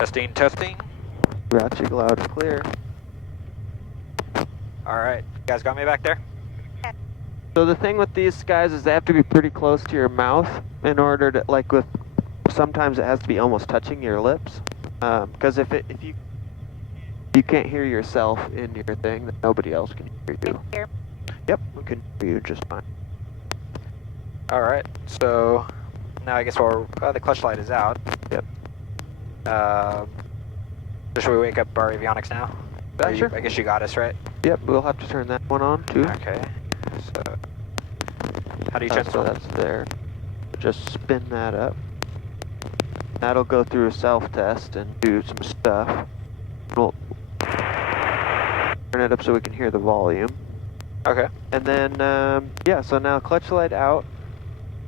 Testing, testing. Got you loud and clear. Alright, you guys got me back there? So the thing with these guys is they have to be pretty close to your mouth in order to, like with, sometimes it has to be almost touching your lips. Because if you can't hear yourself in your thing, then nobody else can hear you. Here. Yep, we can hear you just fine. Alright, so now I guess the clutch light is out. Yep. So should we wake up our avionics now? Sure. I guess you got us, right? Yep, we'll have to turn that one on too. Okay, so how do you turn this So on? that's there. Just spin that up. That'll go through a self-test and do some stuff. We'll turn it up so we can hear the volume. Okay. And then, yeah, so now clutch light out.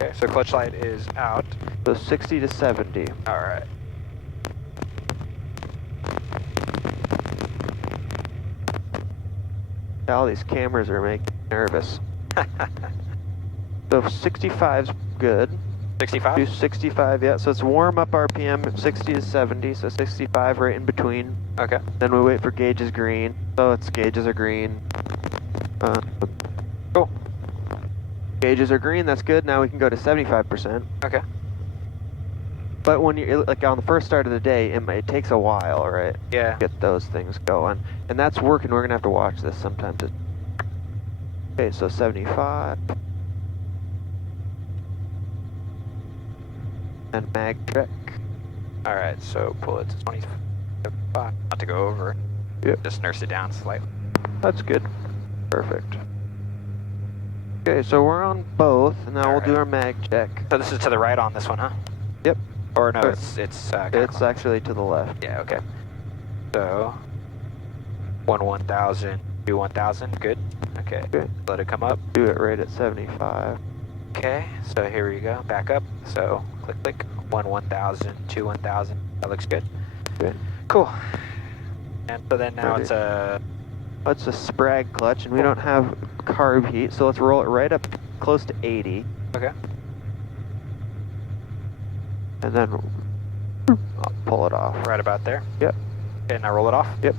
Okay, so clutch light is out. So 60 to 70. Alright. All these cameras are making me nervous. So 65's good. 65? Do 65, yeah. So it's warm up RPM, 60 to 70, so 65 right in between. Okay. Then we wait for gauges green. So it's gauges are green. Cool. Gauges are green, that's good. Now we can go to 75%. Okay. But when you're like on the first start of the day, it takes a while, right? Yeah. Get those things going. And that's working. We're going to have to watch this sometimes. Okay, so 75. And mag check. Alright, so pull it to 25. Not to go over. Yep. Just nurse it down slightly. That's good. Perfect. Okay, so we're on both, and now we'll do our mag check. So this is to the right on this one, huh? Yep. Or no, Or- it's It's actually to the left. yeah, okay. So 1,000, 1,000, good. Okay. Okay. Let it come up. Do it right at 75. Okay, so here we go. Back up. So click, click. 1,000, 1,000. That looks good. Okay. Cool. And so then now Ready. it's a It's a Sprag clutch, and we don't have carb heat, so let's roll it right up close to 80. okay. And then I'll pull it off. Right about there. Yep. Okay, now roll it off. Yep.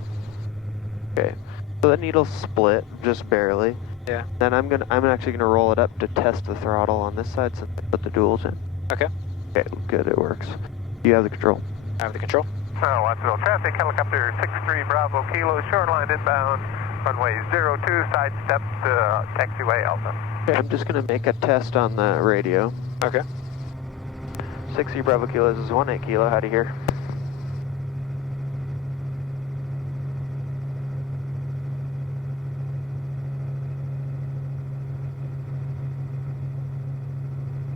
Okay. So the needle's split, just barely. Yeah. Then I'm actually gonna roll it up to test the throttle on this side since I put the duals in. Okay. Okay, good, it works. You have the control. I have the control. Watsonville traffic, helicopter 63 Bravo Kilo, shoreline inbound, runway 02, sidestep to taxiway Alpha. Okay, I'm just gonna make a test on the radio. Okay. 60 Bravo Kilo, this is 18 Kilo, how do you hear?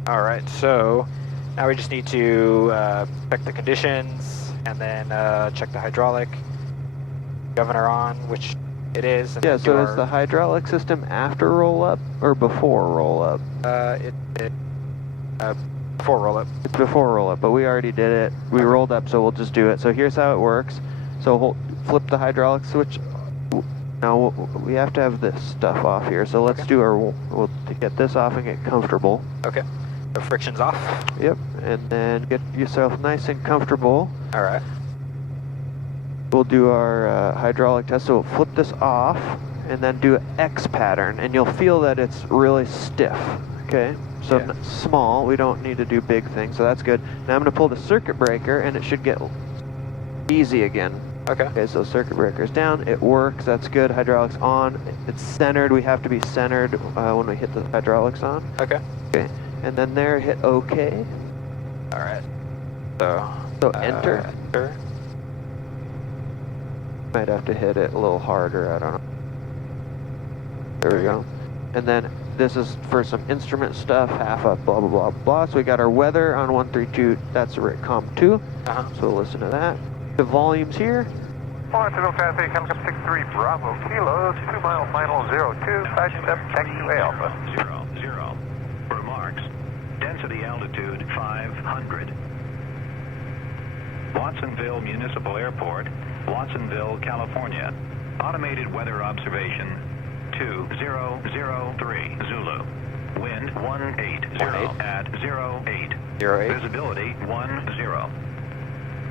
All right, so now we just need to check the conditions and then check the hydraulic governor on, which it is. And Yeah, then do so is our- the hydraulic system after roll up or before roll up? Before roll up. It's before roll up, but we already did it. We rolled up, so we'll just do it. So here's how it works. So flip the hydraulic switch. Now we have to have this stuff off here. So let's Okay. do we'll get this off and get comfortable. Okay. The friction's off. Yep, and then get yourself nice and comfortable. All right. We'll do our hydraulic test. So we'll flip this off and then do an X pattern, and you'll feel that it's really stiff. Okay, so Yeah. small. We don't need to do big things, so that's good. Now I'm going to pull the circuit breaker, and it should get easy again. Okay. Okay, so circuit breaker's down. It works. That's good. Hydraulics on. It's centered. We have to be centered when we hit the hydraulics on. Okay. Okay, and then there, hit OK. All right. So. So enter. Enter. Might have to hit it a little harder. I don't know. There we go. And then this is for some instrument stuff, half up, blah, blah, blah, blah. So we got our weather on 132, that's RITCOM 2. Uh-huh. So we'll listen to that. The volumes here. Watsonville traffic, helicopter 63 Bravo Kilo, 2 mile final 02, sidestep taxiway Alpha. 00. Remarks. Density altitude 500. Watsonville Municipal Airport, Watsonville, California. Automated weather observation 2003 Zulu. Wind 180 at 08. 08. Visibility 10.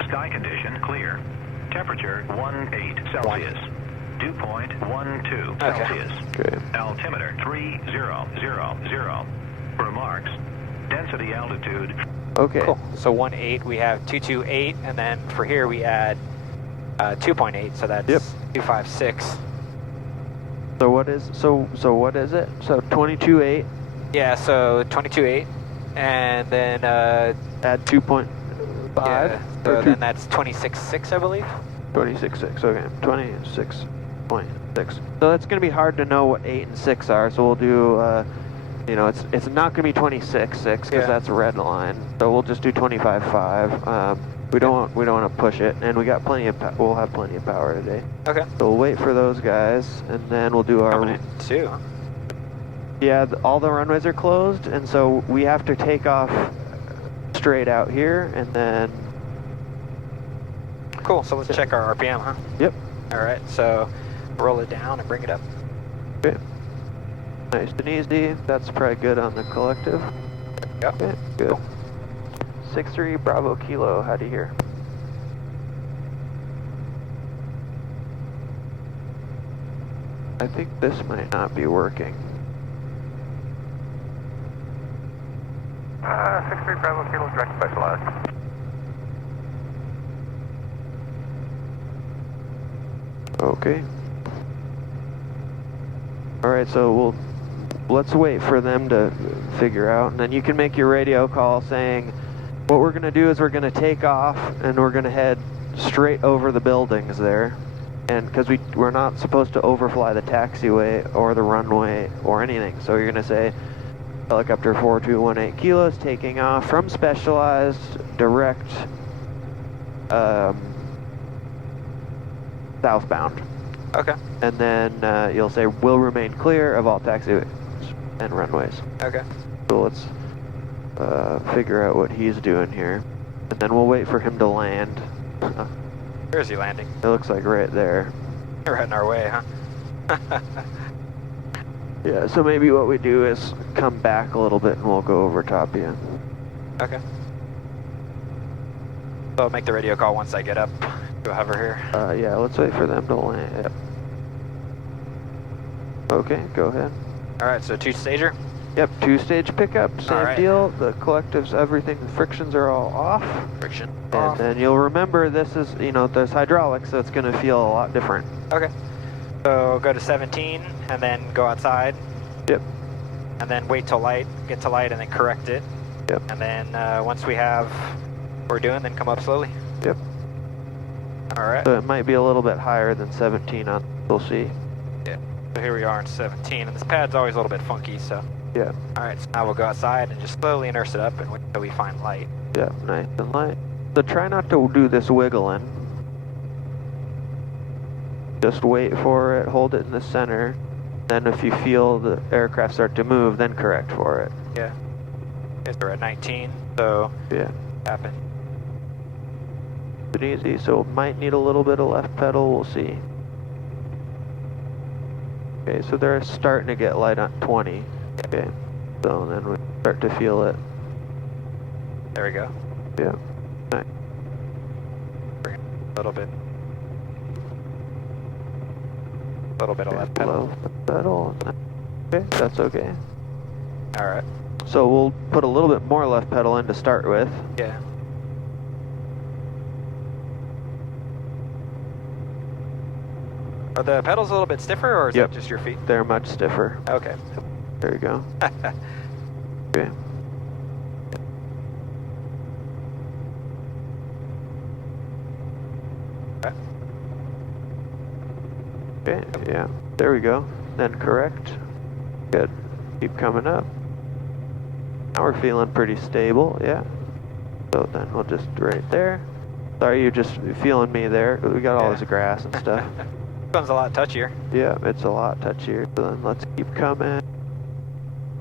Sky condition clear. Temperature 18 Celsius. Dew point 12 Celsius. Okay. Altimeter 3000. Remarks. Density altitude. Okay. Cool. So 1.8, we have 228, and then for here we add 2.8, so that's 256. So what is what is it? So 22.8. Yeah, so 22.8, and then Add 2.5. yeah, so then that's 26.6, I believe. 26.6. Okay. 26.6. So that's gonna be hard to know what 8 and 6 are. So we'll do. You know, it's not gonna be 26.6 because that's a red line. So we'll just do 25.5. We don't want to push it, and we got plenty of. We'll have plenty of power today. Okay. So we'll wait for those guys, and then we'll do our. Coming in too. Yeah, all the runways are closed, and so we have to take off straight out here, and then. Cool. So let's check our RPM, huh? Yep. All right. So roll it down and bring it up. Okay. Nice and easy. That's probably good on the collective. Yep. Okay. Good. Cool. 63 Bravo Kilo. How do you hear? I think this might not be working. 63 Bravo Kilo, direct specialized. Okay. All right, so let's wait for them to figure out, and then you can make your radio call saying, what we're gonna do is we're gonna take off and we're gonna head straight over the buildings there, and because we're not supposed to overfly the taxiway or the runway or anything, so you're gonna say, helicopter 4218 kilos taking off from specialized direct southbound. Okay. And then you'll say, will remain clear of all taxiways and runways. Okay. So let's figure out what he's doing here. And then we'll wait for him to land. Where is he landing? It looks like right there. Right in our way, huh? Yeah, so maybe what we do is come back a little bit and we'll go over top of you. Okay. So I'll make the radio call once I get up to hover here. Yeah, let's wait for them to land. Yep. Okay, go ahead. All right, so 2-stager. Yep, 2-stage pickup, same Alright. deal. The collectives, everything, the frictions are all off. Friction And off. then you'll remember this is, you know, there's hydraulics, so it's going to feel a lot different. Okay. So go to 17 and then go outside. Yep. And then wait till light, get to light and then correct it. Yep. And then once we have what we're doing, then come up slowly. Yep. All right. So it might be a little bit higher than 17 on, we'll see. Yeah. So here we are in 17, and this pad's always a little bit funky, so. Yeah. All right, so now we'll go outside and just slowly nurse it up and wait until we find light. Yeah, nice and light. So try not to do this wiggling. Just wait for it, hold it in the center. Then if you feel the aircraft start to move, then correct for it. Yeah. Okay, so we're at 19, so Yeah. happen. It's easy, so it might need a little bit of left pedal, we'll see. Okay, so they're starting to get light on 20. Okay, so then we start to feel it. There we go. Yeah. Nice. Bring it a little bit. A little bit of left pedal. Left pedal. Okay, that's okay. All right. So we'll put a little bit more left pedal in to start with. Yeah. Are the pedals a little bit stiffer, or is Yep. that just your feet? They're much stiffer. Okay. There you go. Okay. Okay, yeah. There we go. Then correct. Good. Keep coming up. Now we're feeling pretty stable, yeah. So then we'll just right there. Sorry, you're just feeling me there. We got all Yeah. this grass and stuff. Becomes a lot touchier. Yeah, it's a lot touchier. So then let's keep coming.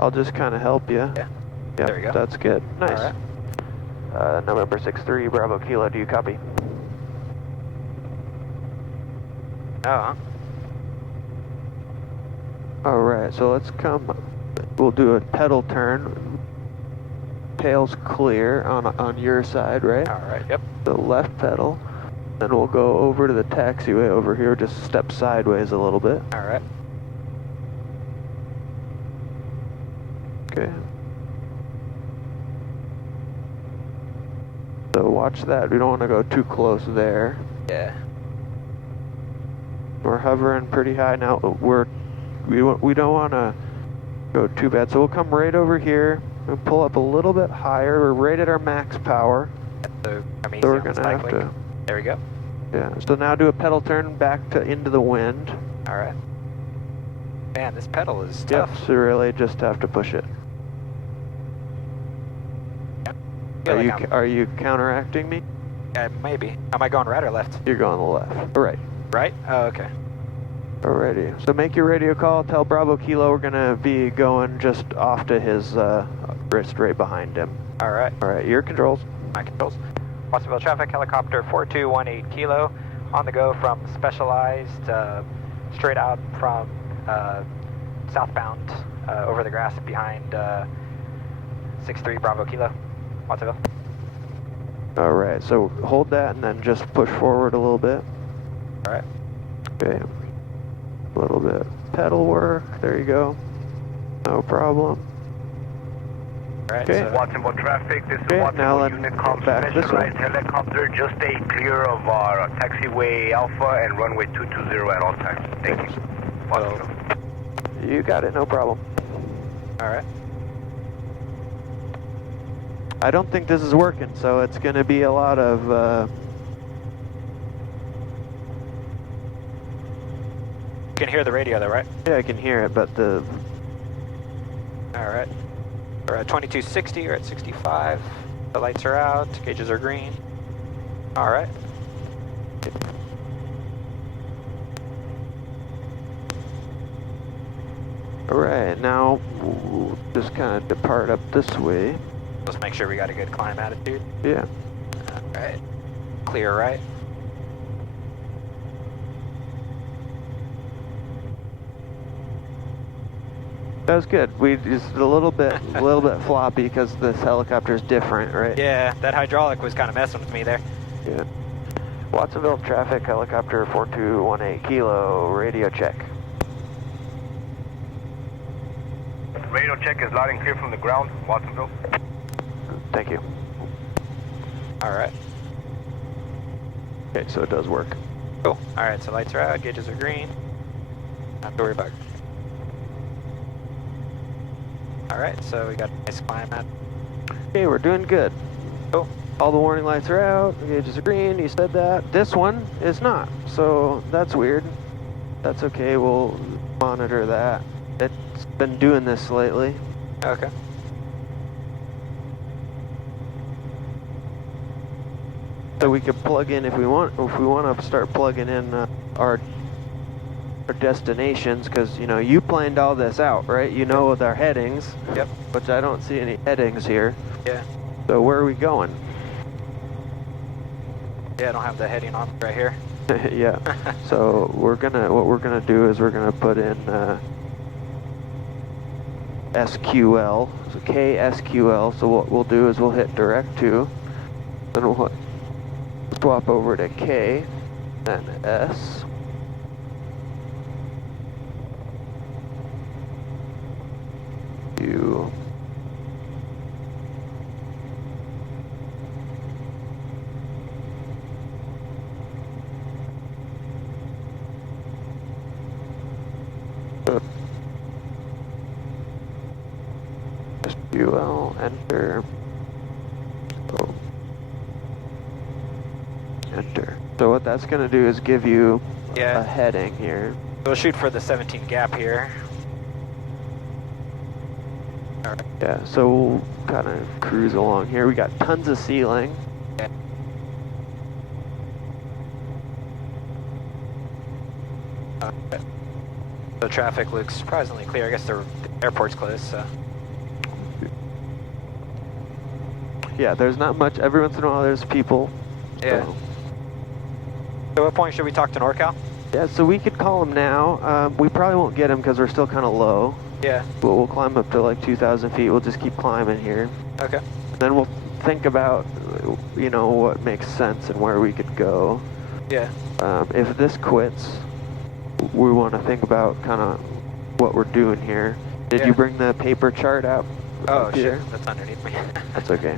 I'll just kind of help you. Yeah. Yep, There we go. That's good. Nice. All right. November 63, Bravo Kilo, do you copy? Oh, huh? All right, so let's come. We'll do a pedal turn. Tail's clear on your side, right? All right. Yep. the left pedal. Then we'll go over to the taxiway over here, just step sideways a little bit. All right. Okay. So watch that, we don't want to go too close there. Yeah. We're hovering pretty high now. We don't want to go too bad, so we'll come right over here and pull up a little bit higher. We're right at our max power. So I'm easy So we're on the gonna spike have link. to, There we go. yeah. So now do a pedal turn back to into the wind. All right. Man, this pedal is Yep. tough. So really just have to push it. Feel like Are you counteracting me? maybe. Am I going right or left? You're going the left. All right. Right? Oh, okay. Alrighty. So make your radio call. Tell Bravo Kilo we're gonna be going just off to his wrist right behind him. All right. All right. Your controls. My controls. Watsonville traffic, helicopter 4218 Kilo, on the go from Specialized, straight out from southbound over the grass behind 63 Bravo Kilo, Watsonville. All right. So hold that and then just push forward a little bit. All right. Okay. A little bit pedal work. There you go. No problem. All right. Okay. So Watsonville traffic, this is Okay, now Watsonville let's unit get comms back this way. specialized helicopter. Just stay clear of our taxiway Alpha and runway 220 at all times. Thank you. Watsonville. You got it. No problem. all right. I don't think this is working, so it's going to be a lot of. You can hear the radio though, right? Yeah, I can hear it, but the. All right. We're at 2260. We're at 65. The lights are out. Gauges are green. All right. All right, now we'll just kind of depart up this way. Let's make sure we got a good climb attitude. Yeah. All right. Clear right. That was good. We just a little bit floppy because this helicopter is different, right? Yeah, that hydraulic was kind of messing with me there. Yeah. Watsonville traffic, helicopter 4218 Kilo, radio check. Radio check is loud and clear from the ground, Watsonville. Thank you. All right. Okay, so it does work. Cool. All right, so lights are out, gauges are green. Not to worry about it. All right, so we got a nice climb at. Okay, we're doing good. Cool. All the warning lights are out, the gauges are green, you said that. This one is not, so that's weird. That's okay, we'll monitor that. It's been doing this lately. Okay. So we could plug in if we want to start plugging in our destinations, because you know you planned all this out, right? You know with our headings. Yep. Which I don't see any headings here. Yeah. So where are we going? Yeah, I don't have the heading on right here. Yeah. So what we're gonna do is we're gonna put in SQL, so KSQL. So what we'll do is we'll hit direct to, then we'll swap over to K, then S. Q. SQL, enter. Oh. Enter. So what that's going to do is give you Yeah. a heading here. We'll shoot for the 17 gap here. All right. Yeah, so we'll kind of cruise along here. We got tons of ceiling. Yeah. Okay. The traffic looks surprisingly clear. I guess the airport's closed, so. Yeah, there's not much. Every once in a while there's people. Yeah. So what point should we talk to NorCal? Yeah, so we could call them now. We probably won't get them because we're still kind of low. Yeah. But we'll climb up to like 2,000 feet. We'll just keep climbing here. Okay. And then we'll think about you know, what makes sense and where we could go. Yeah. If this quits, we want to think about kind of what we're doing here. Did Yeah. you bring the paper chart out? Oh, up shit. here? That's underneath me. That's okay.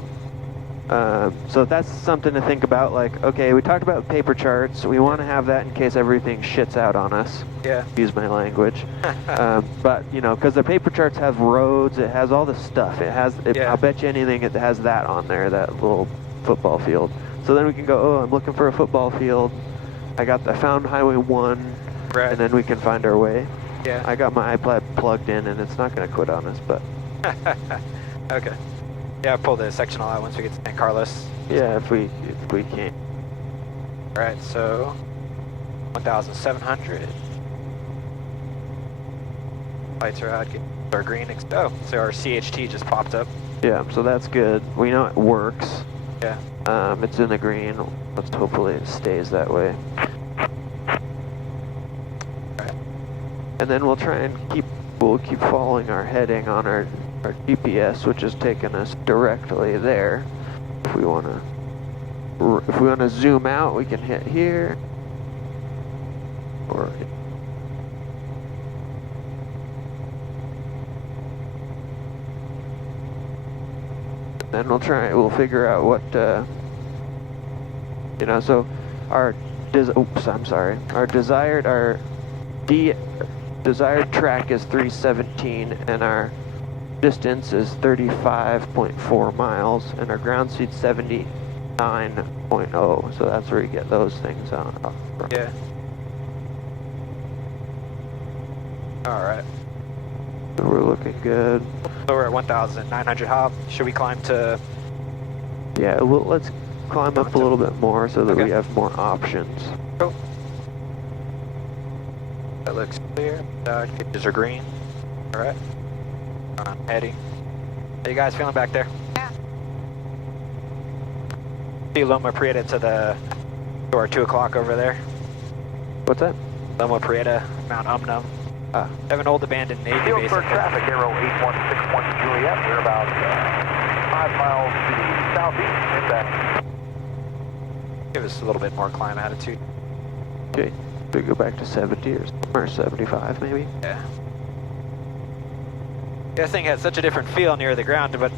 So that's something to think about. Like, okay, we talked about paper charts. We want to have that in case everything shits out on us. Yeah. Use my language. But, you know, because the paper charts have roads, it has all the stuff. Yeah. I'll bet you anything it has that on there, that little football field. So then we can go, oh, I'm looking for a football field. I found Highway 1, Right. and then we can find our way. Yeah. I got my iPad plugged in, and it's not going to quit on us, but... Okay. Yeah, I'll pull the sectional out once we get to San Carlos. Yeah, if we can. Alright, so 1,700. Lights are out. Our green. Oh, so our CHT just popped up. Yeah, so that's good. We know it works. Yeah. It's in the green. Let's hopefully it stays that way. Alright. And then we'll try and keep following our heading on our GPS, which is taking us directly there. If we want to zoom out, we can hit here. Or then we'll figure out what you know, so our desired track is 317 and our distance is 35.4 miles and our ground speed 79.0, so that's where you get those things on. Yeah. Alright. So we're looking good. So we're at 1,900 hop. Should we climb to... Yeah, let's climb up a little bit more so that Okay. we have more options. Cool. That looks clear. Gauges are green. Alright. Heading. How you guys feeling back there? Yeah. See Loma Prieta to our 2 o'clock over there. What's that? Loma Prieta, Mount Umnum. Have an old abandoned Navy Field base. for up there. traffic, Aero 8161 Juliet. We're about 5 miles to the southeast. Inbound. Give us a little bit more climb attitude. Okay, we go back to 70 or 75 maybe? Yeah. This thing had such a different feel near the ground, but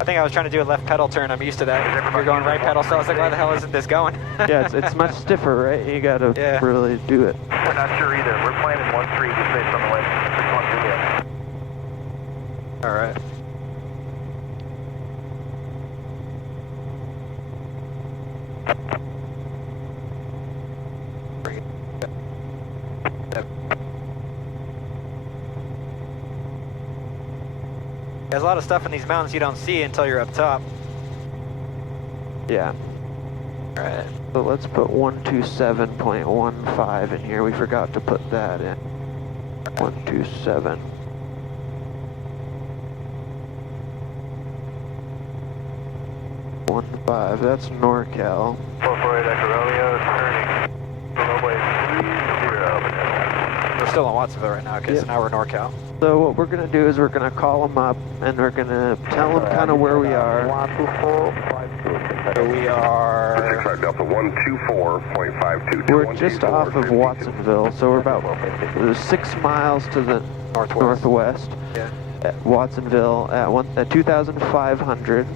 I think I was trying to do a left pedal turn. I'm used to that. You're going right pedal, so I was like, why the hell isn't this going? Yeah, it's much stiffer, right? You gotta really do it. We're not sure either. We're planning 1-3 just based on the way 61 Juliet. All right. There's a lot of stuff in these mountains you don't see until you're up top. Yeah. Alright. So let's put 127.15 in here. We forgot to put that in. 127. That's NorCal. 448 Echo Romeo, turning. Runway 30. We're still in Watsonville right now, okay, so now we're NorCal. So what we're going to do is we're going to call them up and we're going to tell them kind of where we are. So we are... Delta 124.52. We're just off of Watsonville, so we're about 6 miles to the northwest. Yeah. At Watsonville at 2,500,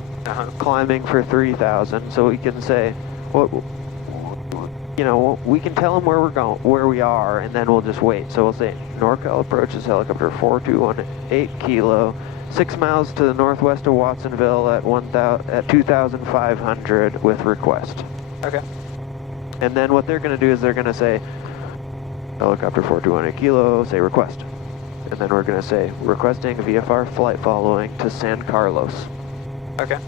climbing for 3,000. So we can say, we can tell them where we're going, where we are, and then we'll just wait. So we'll say NorCal approaches helicopter 4218 kilo, 6 miles to the northwest of Watsonville at 2,500 with request. Okay. And then what they're going to do is they're going to say helicopter 4218 kilo, say request. And then we're going to say requesting VFR flight following to San Carlos. Okay.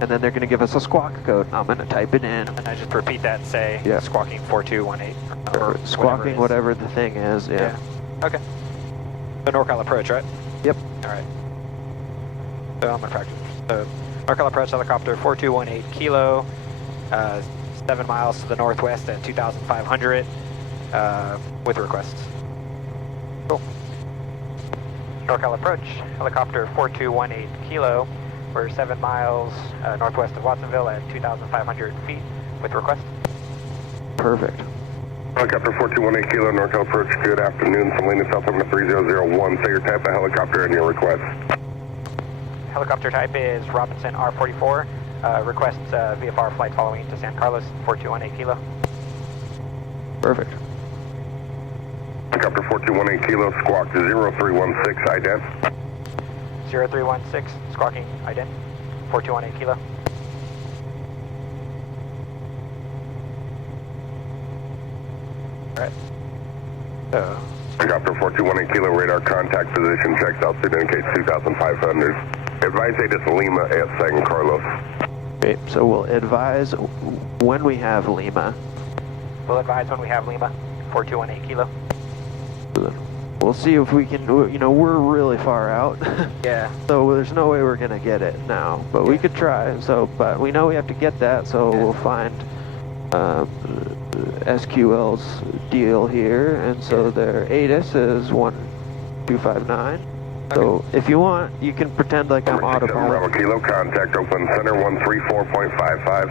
And then they're going to give us a squawk code. I'm going to type it in. And I just repeat that and say squawking 4218. Or squawking whatever the thing is, yeah. Okay. The NorCal approach, right? Yep. All right. So I'm going to practice. So NorCal approach helicopter 4218 kilo, 7 miles to the northwest at 2,500 with request. Cool. NorCal approach helicopter 4218 kilo, We're 7 miles northwest of Watsonville at 2,500 feet with request. Perfect. Helicopter 4218 Kilo, NorCal approach, good afternoon. Selena, South Number 3001. Say your type of helicopter and your request. Helicopter type is Robinson R44. Request VFR flight following to San Carlos, 4218 Kilo. Perfect. Helicopter 4218 Kilo, squawk 0316, ident. 0316, squawking ident, 4218 Kilo. Alright. So. Helicopter 4218 Kilo, radar contact position, checks altitude indicates 2,500. Advise ATIS Lima at San Carlos. Great, so we'll advise when we have Lima. We'll advise when we have Lima, 4218 Kilo. We'll see if we can, you know, we're really far out. Yeah. So there's no way we're going to get it now, but we could try. So, but we know we have to get that, so we'll find SQL's deal here, and so their ATIS is 1259. So if you want, you can pretend like I'm audible. Bravo Kilo, contact open center 134.55.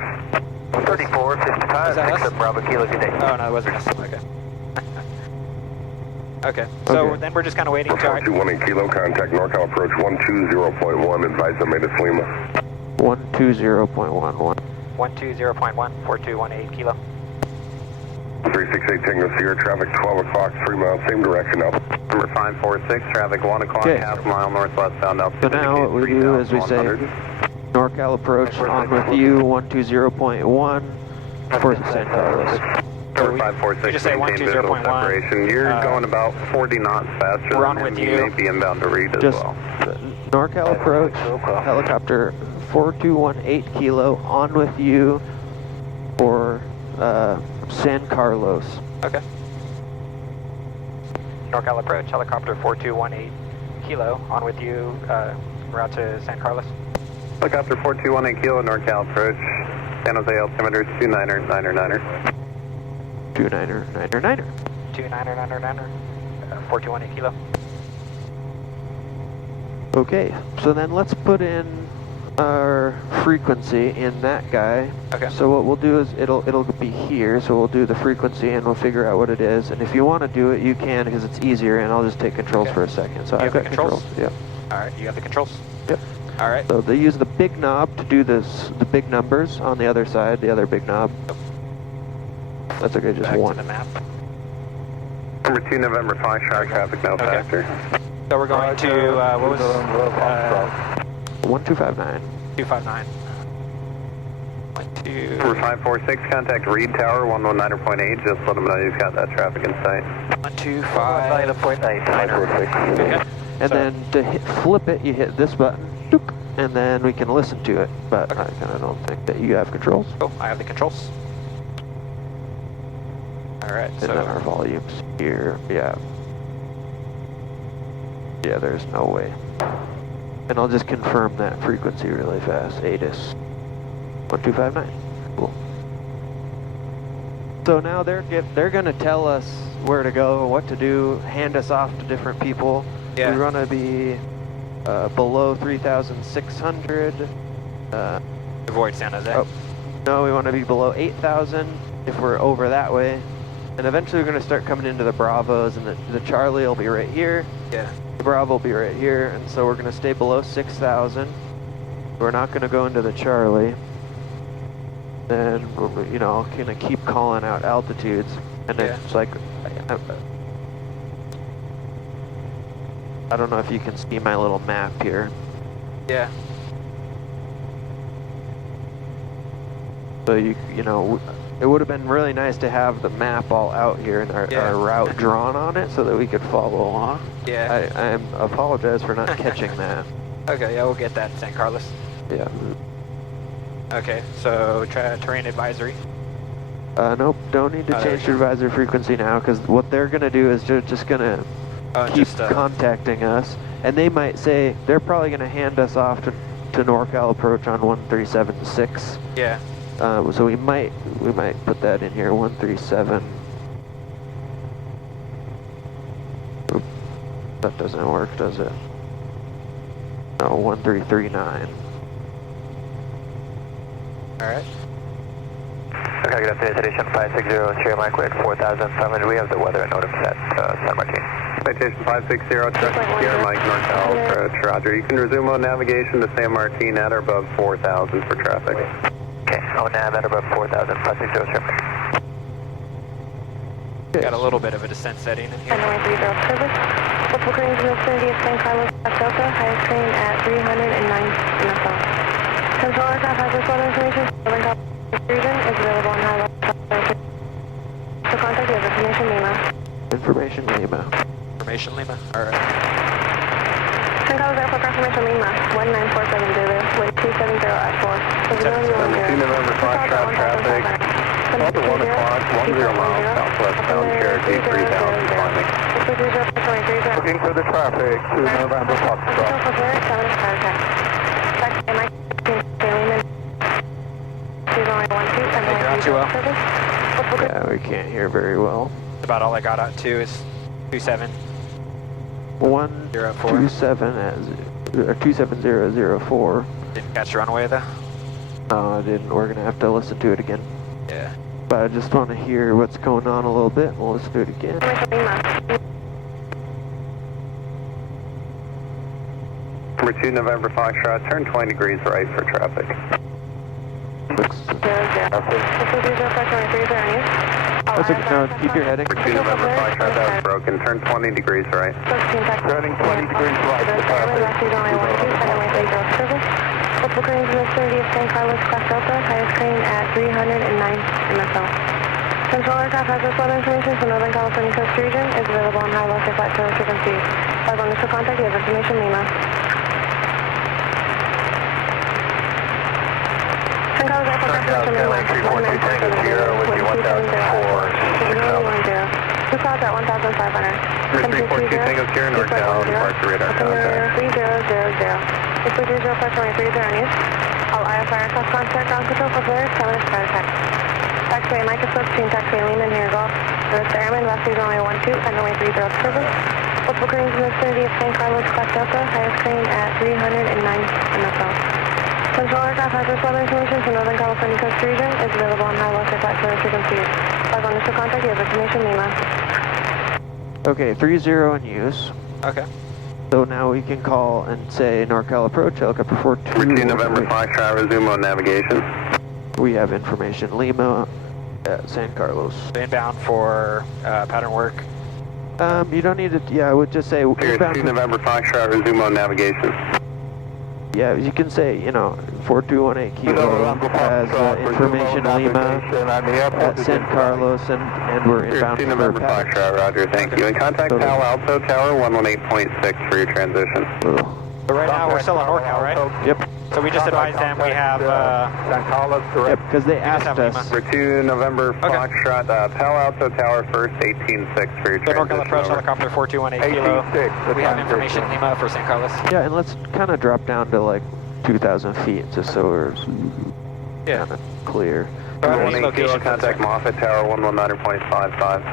3455, next up Bravo Kilo, good day. Oh, no, it wasn't us. Okay. Okay, so then we're just kind of waiting to... 4218 Kilo, contact NorCal approach 120.1, advise them ATIS Lima. 120.11. 120.1, 4218 Kilo. 368 Tango Sierra, traffic 12 o'clock, 3 miles, same direction up. Number 546, traffic 1 o'clock, half mile northwest bound up. So now what we do is we say, NorCal approach on with you, 120.1 for San Carlos. Number 546, you just say maintain visual 120.1. separation. You're going about 40 knots faster we're on than with him. you. You may be inbound to read as Just well. NorCal approach, helicopter 4218 Kilo, on with you for San Carlos. Okay. NorCal approach, helicopter 4218 Kilo, on with you, route to San Carlos. Helicopter 4218 Kilo, NorCal approach, San Jose altimeter 29er. 29er. 29er, 4218 Kilo. Okay, so then let's put in our frequency in that guy. Okay. So what we'll do is it'll be here, so we'll do the frequency and we'll figure out what it is. And if you want to do it, you can, because it's easier, and I'll just take controls for a second. So I've got controls. Yep. Alright, you have the controls? Yep. Alright. So they use the big knob to do this, the big numbers on the other side, the other big knob. That's okay, just back one. to the map. Number 2, November 5, shark traffic, no factor. So we're going to, what was 1259. 259. Number 546, contact Reed Tower 119.8, just let them know you've got that traffic in sight. 125.8. Okay. And then to flip it, you hit this button, dook, and then we can listen to it. But I kind of don't think that you have controls. Oh, I have the controls. Alright, And so... then our volumes here, yeah. Yeah, there's no way. And I'll just confirm that frequency really fast. ATIS 1259. Cool. So now they're gonna tell us where to go, what to do, hand us off to different people. Yeah. We're gonna be below 3,600. Avoid San Jose. Oh, no, we want to be below 8,000 if we're over that way. And eventually we're going to start coming into the Bravos, and the Charlie will be right here. Yeah. The Bravo will be right here, and so we're going to stay below 6,000. We're not going to go into the Charlie. Then, you know, I'll kind of keep calling out altitudes. And then it's like, I don't know if you can see my little map here. Yeah. So you know, it would have been really nice to have the map all out here and our route drawn on it so that we could follow along. Yeah. I apologize for not catching that. Okay, yeah, we'll get that in San Carlos. Yeah. Okay, so terrain advisory. Nope, don't need to change the advisory frequency now, because what they're going to do is they're just going to keep contacting us, and they might say, they're probably going to hand us off to NorCal approach on 137.6. Yeah. So we might put that in here, 137. Oop, that doesn't work, does it? No, 1339. Alright. Okay, good afternoon, Citation 560, Sierra Mike, we're at 4,500. We have the weather and NOTAM set, San Martin. Citation 560, Sierra Mike, NorCal, approach, roger. You can resume on navigation to San Martin at or above 4,000 for traffic. Okay, on nav at above 4,000, 560, Sierra Mike. Got a little bit of a descent setting in here. Runway 30 service. Multiple cranes in the vicinity of San Carlos, Delta, highest crane at 309 MFA. Control aircraft has this weather information. Southern California region is available on high level. So contact you have information Lima. Information Lima. Information Lima. Alright. San Carlos Airport confirmation Lima. 19470 Zulu. Wind 270 at 4. Visibility 10. November 5 traffic. About 1 o'clock, 10 miles southwestbound Cherokee, 3,000 climbing. Looking for the traffic to November Foxtrot. Yeah, we can't hear very well. About all I got out to is 27. 127 at 27004. Didn't catch runway though? No, I didn't. We're gonna have to listen to it again. Yeah. But I just want to hear what's going on a little bit. We'll listen to it again. Number 2, November Foxtrot, turn 20 degrees right for traffic. Looks. That's okay. No, keep your heading. Number 2, November Foxtrot, that was broken. Turn 20 degrees right. Turning 20 degrees right for traffic. Multiple cranes in the vicinity of San Carlos, class Delta, highest crane at 309 MSL. Control aircraft has this weather information for Northern California coast region is available on high level flight service frequency. Flag on initial contact, you have information Lima. San Carlos Airport confirmation Lima. 342 Tango Sierra with you 1,004. Two clouds at 1,500. 342 Tango Sierra, NorCal, departure radar contact. 3000. This is 04030 News. All IFR aircraft contact ground control for flares, 7 is fire attack. Taxiway Mike is between taxiway Lehman here Golf. North Airman, left is only 12, and away 30 service. Multiple cranes in the vicinity of San Carlos, class Delta, highest crane at 309 MSL. Control aircraft has this weather information for Northern California coast region is available on high level flight service frequency. Flag on initial contact, you have information Lima. Okay, 30 in use. Okay. So now we can call and say NorCal approach, helicopter 42. Number 2, November Foxtrot, resume on navigation. We have information Lima at San Carlos. Inbound for pattern work. You don't need to, yeah, I would just say Here, inbound 2, November Foxtrot, resume on navigation. Yeah, you can say, 4218 Kilo has information Lima at San Carlos, and we're Here, inbound 2, for November pattern. Foxtrot, roger, thank you. And contact Palo Alto Tower 118.6 for your transition. But right now we're still on NorCal, right? Yep. So we just advised them we have San Carlos Yep, direct. because they asked have us. Lima. Number 2, November Foxtrot, Palo Alto Tower first, 18.6 for your so NorCal transition. approach over. helicopter 4218 Kilo. 86. We have information Lima for San Carlos. Yeah, and let's kind of drop down to like 2,000 feet, just so we're Yeah. kind of clear. Any 118 location Kilo, for contact this? Moffett Tower 119.55.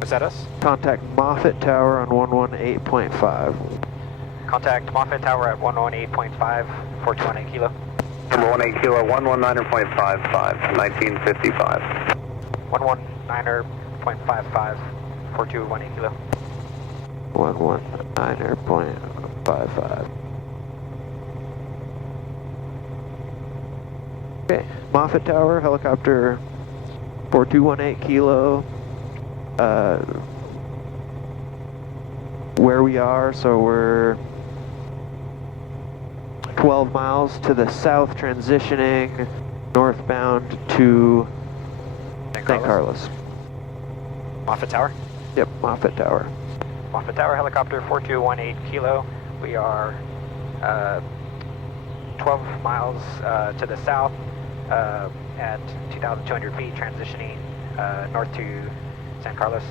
Was that us? Contact Moffett Tower on 118.5. Contact Moffett Tower at 118.5, 4218 Kilo. Number 18 Kilo, 119.55, 1955. 119.55, 4218 Kilo. 119.55. Okay, Moffett Tower, helicopter 4218 Kilo. Where we are, so we're 12 miles to the south, transitioning northbound to San Carlos. Moffett Tower? Yep, Moffett Tower. Moffett Tower, helicopter 4218 Kilo. We are 12 miles to the south at 2,200 feet, transitioning north to San Carlos.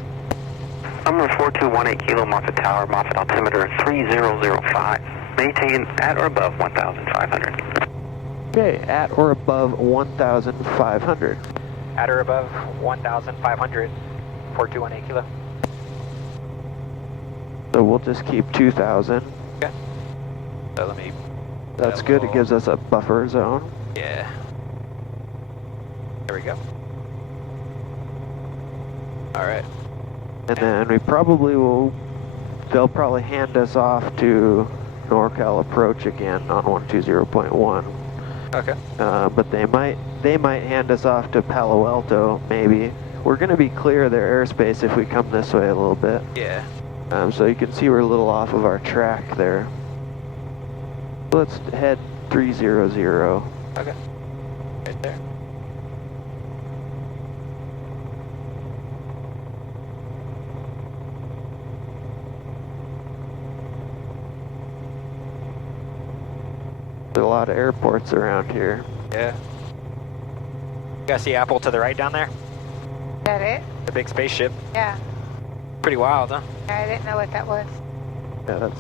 Number 4218 Kilo, Moffett Tower, Moffett altimeter 3005. Maintain at or above 1,500. Okay, at or above 1,500. At or above 1,500, 4218 Kilo. So we'll just keep 2,000. Okay. So let me... That's good, it gives us a buffer zone. Yeah. There we go. All right. And then we probably will, they'll probably hand us off to NorCal approach again on 120.1. Okay. But they might hand us off to Palo Alto, maybe. We're going to be clear of their airspace if we come this way a little bit. Yeah. So you can see we're a little off of our track there. Let's head 300. Okay. Right there. There's a lot of airports around here. Yeah. You guys see Apple to the right down there? That it? The big spaceship. Yeah. Pretty wild, huh? I didn't know what that was. Yeah, that's...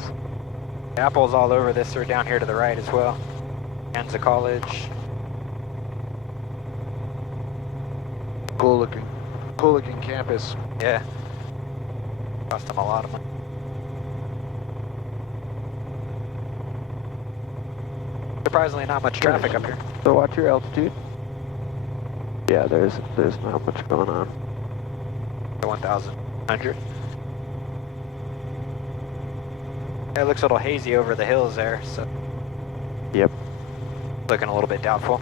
Apple's all over this, or down here to the right as well. Kansas College. Cool looking campus. Yeah. Cost them a lot of money. Surprisingly not much traffic up here. So watch your altitude. Yeah, there's not much going on. 1,100. It looks a little hazy over the hills there, so Yep. looking a little bit doubtful.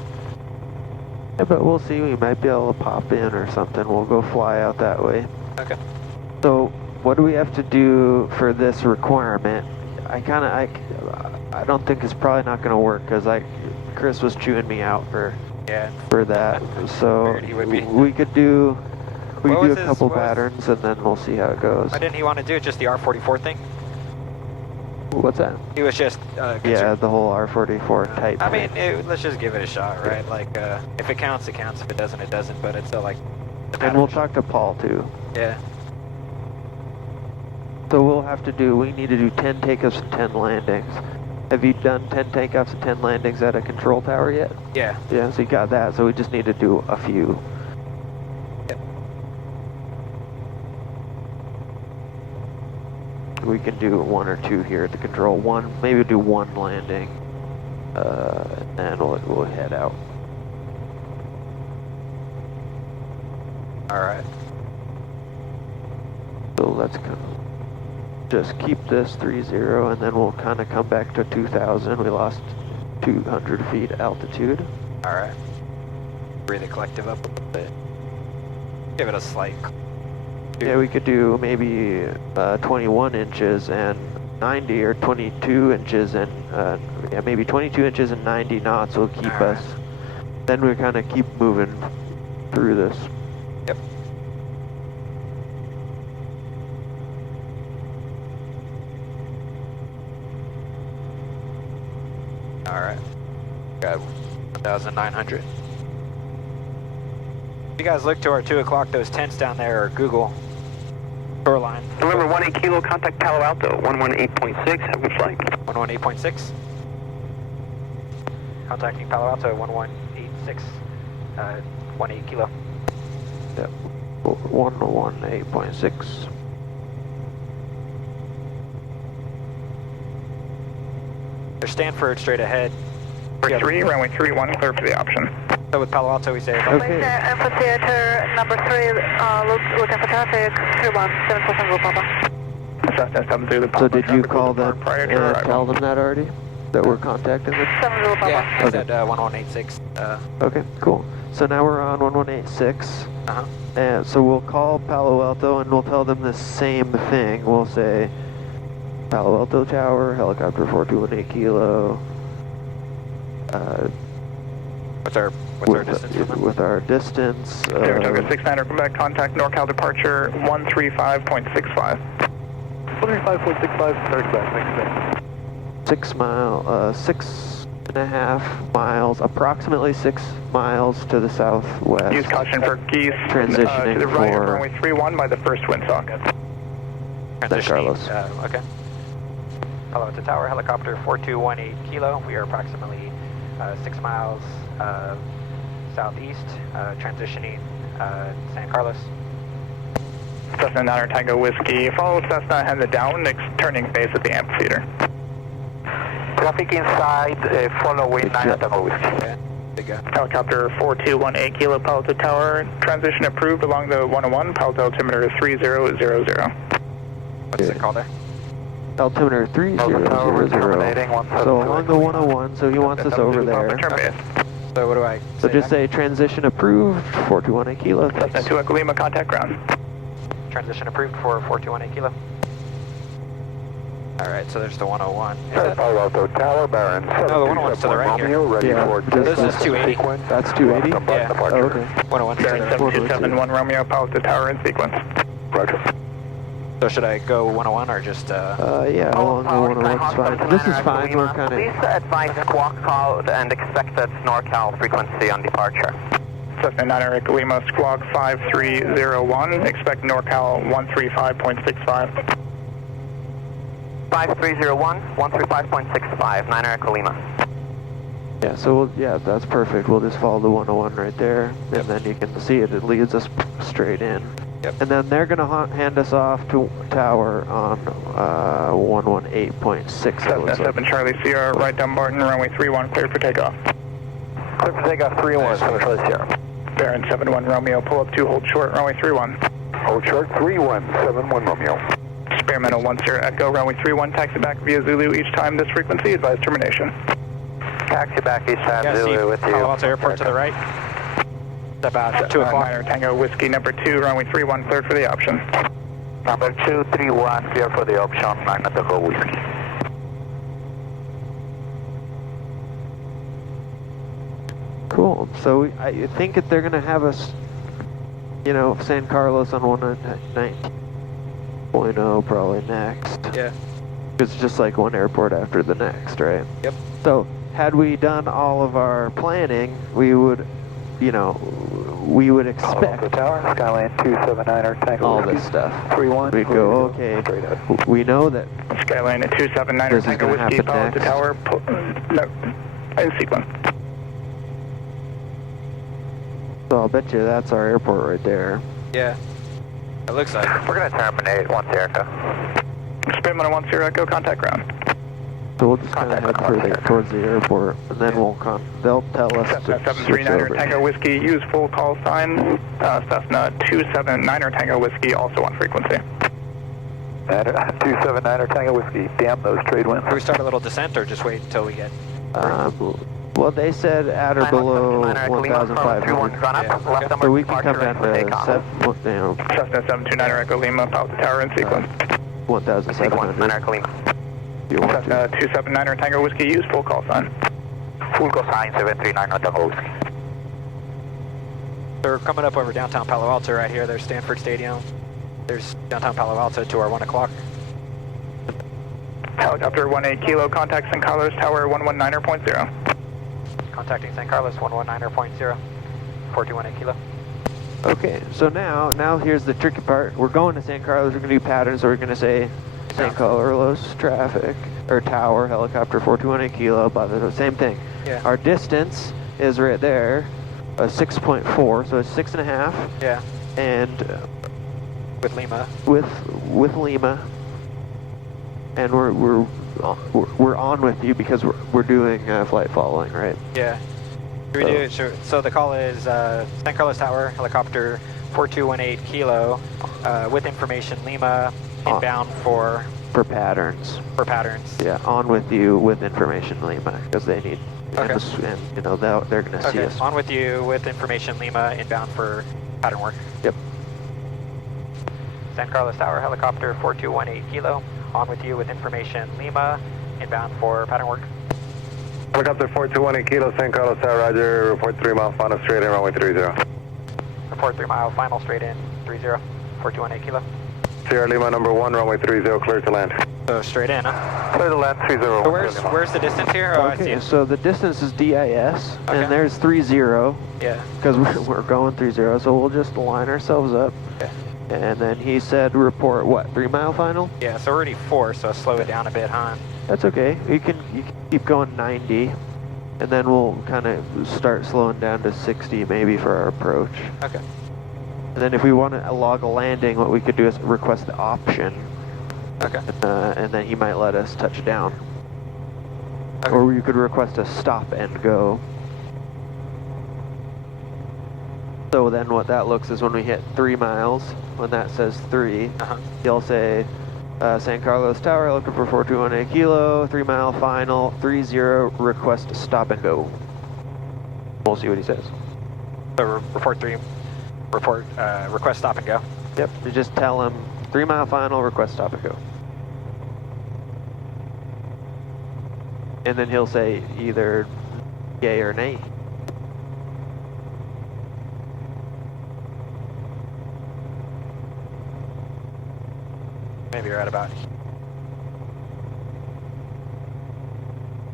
Yeah, but we'll see. We might be able to pop in or something. We'll go fly out that way. Okay. So what do we have to do for this requirement? I don't think it's probably not going to work because Chris was chewing me out for that. So Figured he would be. we could do a couple what was- patterns and then we'll see how it goes. Why didn't he want to do just the R44 thing? What's that? He was just Yeah, the whole R44 type. I mean, let's just give it a shot, right? Like, if it counts, it counts. If it doesn't, it doesn't. But it's still like. And we'll talk to Paul too. Yeah. So we need to do 10 takeoffs and 10 landings. Have you done 10 takeoffs and 10 landings at a control tower yet? Yeah. Yeah, so you got that. So we just need to do a few. Yep. We can do 1 or 2 here at the control. Maybe do 1 landing. And then we'll head out. All right. So let's just keep this 30 and then we'll kind of come back to 2,000. We lost 200 feet altitude. All right. Breathe the collective up a little bit. Give it a slight. Yeah, we could do maybe 21 inches and 90 or 22 inches and yeah, maybe 22 inches and 90 knots will keep All right. us. Then we kind of keep moving through this. Yep. All right. Got 1,900. If you guys look to our 2 o'clock, those tents down there are Google shoreline. November 18 Kilo, contact Palo Alto, 118.6, have a flight. 118.6. Contacting Palo Alto, 1186, 18 kilo. Yep. 118.6. There's Stanford straight ahead. Number 3, runway 31, clear for the option. So with Palo Alto, we say Okay. Amphitheater number 3, looking for traffic, 317 Papa. Cessna 70, the So did you traffic call will them depart prior to and arrival. tell them that already? That we're contacting them? 70 Papa. yeah, I Okay. said 1186. Okay, cool. So now we're on 1186. Uh-huh. And so we'll call Palo Alto and we'll tell them the same thing. We'll say Palo Alto Tower, helicopter 4218 Kilo. What's our distance from them? With our distance. Saratoga 69er, Quebec, contact NorCal departure 135.65. 135.65, Quebec, thanks. 6.5 miles, approximately 6 miles to the southwest. Use caution for geese. Transitioning to the right of for- runway 31 by the first windsock. San Carlos. Okay. Palo Alto Tower, helicopter 4218 Kilo. We are approximately 6 miles southeast, transitioning San Carlos. Cessna 9er Tango Whiskey. Follow Cessna and the down, next turning phase at the amphitheater. Traffic inside, following 9er Tango Whiskey. Okay. Big guy. Helicopter 4218 Kilo Palo Tower, transition approved along the 101, Palo altimeter 3000. What's the call there? Altimeter 3000. So along the 101, so he wants us over there. Okay. So what do I So say just then? say transition approved, 4218 Kilo. Cessna 2 Echo Lima, contact ground. Transition approved for 4218 Kilo. Alright, so there's the 101. Palo Alto Tower, Baron. No, the 101's to the right here. Ready Yeah, for This is 280. That's 280? Yeah. Oh, okay. 101's to Baron the right. 7271 Romeo, Palo Alto Tower in sequence. Roger. So should I go 101 or just, Yeah, along the 101's fine. This is fine, we're kind Please of... advise squawk code and expected NorCal frequency on departure. Cessna 9 Echo Lima, squawk 5301, expect NorCal 135.65. 5301, 135.65, 9 Echo Lima. Yeah, so we'll, yeah, that's perfect. We'll just follow the 101 right there, and then you can see it. It leads us straight in. Yep. And then they're going to hand us off to tower on 118.6. Cessna 7 Charlie Sierra, right down Barton, runway 31, cleared for takeoff. Clear for takeoff 3-1, 7 Charlie Sierra. Baron 71 Romeo, pull up 2, hold short, runway 31. Hold short 3-1, 7-1 Romeo. Experimental 10 Echo, runway 31, taxi back via Zulu each time this frequency, advise termination. Taxi back each time, yeah, see Zulu with you. Palo Alto Airport to the right? It's about 2 o'clock. Minor Tango Whiskey, number 2, runway 31, cleared for the option. Number 231, clear for the option, Magna Tango Whiskey. Cool. So I think that they're going to have us, you know, San Carlos on 119.0 probably next. Yeah. It's just like one airport after the next, right? Yep. So had we done all of our planning, we would, you know, we would expect Tower, Skyline 279 Tango all this stuff. 3-1. We'd go, okay, we know that Skyline 279 This is Tango gonna Whiskey, happen Palo Alto next. Tower, in sequence. So I'll bet you that's our airport right there. Yeah. It looks like. We're going to terminate 10 Echo. Experimental 10 Echo, contact ground. So we'll just kind of head further towards the airport, and then they'll tell us Cessna to switch 739 over. Tango Whiskey, use full call sign. Cessna 279 Tango Whiskey, also on frequency. 279 Tango Whiskey, damn those trade winds. Can we start a little descent or just wait until we get... Well, they said at or below 1,500. Yeah. So we can come down to Cessna 729 Echo Lima, Palo Alto Tower in sequence. 1,700. Echo Lima. If you want Cessna to. 279 Tango Whiskey, use full call sign. Full call sign 739 Tango Whiskey. They're coming up over downtown Palo Alto right here. There's Stanford Stadium. There's downtown Palo Alto to our 1 o'clock. Helicopter 18 Kilo, contact San Carlos Tower 119.0. Contacting San Carlos 119.0. 4218 Kilo. Okay, so now here's the tricky part. We're going to San Carlos. We're going to do patterns. So we're going to say San Carlos traffic or tower helicopter 4218 Kilo. But the same thing. Yeah. Our distance is right there, 6.4. So it's 6.5. Yeah. And With Lima. with Lima. And we're on with you because we're doing flight following, right? Yeah. Should we do, sure. So the call is San Carlos Tower, helicopter 4218 Kilo, with information Lima, inbound for patterns. Yeah, on with you with information Lima because they need, Okay. and you know they're going to see us. On with you with information Lima, inbound for pattern work. Yep. San Carlos Tower, helicopter 4218 Kilo, on with you with information Lima, inbound for pattern work. Helicopter 4218 Kilo, San Carlos Tower, Roger, report 3 mile final straight in, runway 30. Report 3 mile final straight in, 30, 4218 Kilo. Sierra Lima number 1, runway 30, clear to land. So straight in, huh? Clear to land, 30. So where's the distance here? Oh, I see Okay, it. so the distance is DIS, Okay. and there's 30 Yeah. because we're going 30, so we'll just line ourselves up. Okay. And then he said report what, 3 mile final? Yeah, so we're already 4, so slow it down a bit, huh? That's okay. You can keep going 90, and then we'll kind of start slowing down to 60 maybe for our approach. Okay. And then if we want to log a landing, what we could do is request the option, Okay. and then he might let us touch down. Okay. Or you could request a stop and go. So then what that looks is when we hit 3 miles, when that says 3, you'll say, San Carlos Tower, looking for 4218 kilo, 3 mile final, 30, request stop and go. We'll see what he says. So request stop and go. Yep, you just tell him 3 mile final, request stop and go. And then he'll say either yay or nay. Maybe you're at about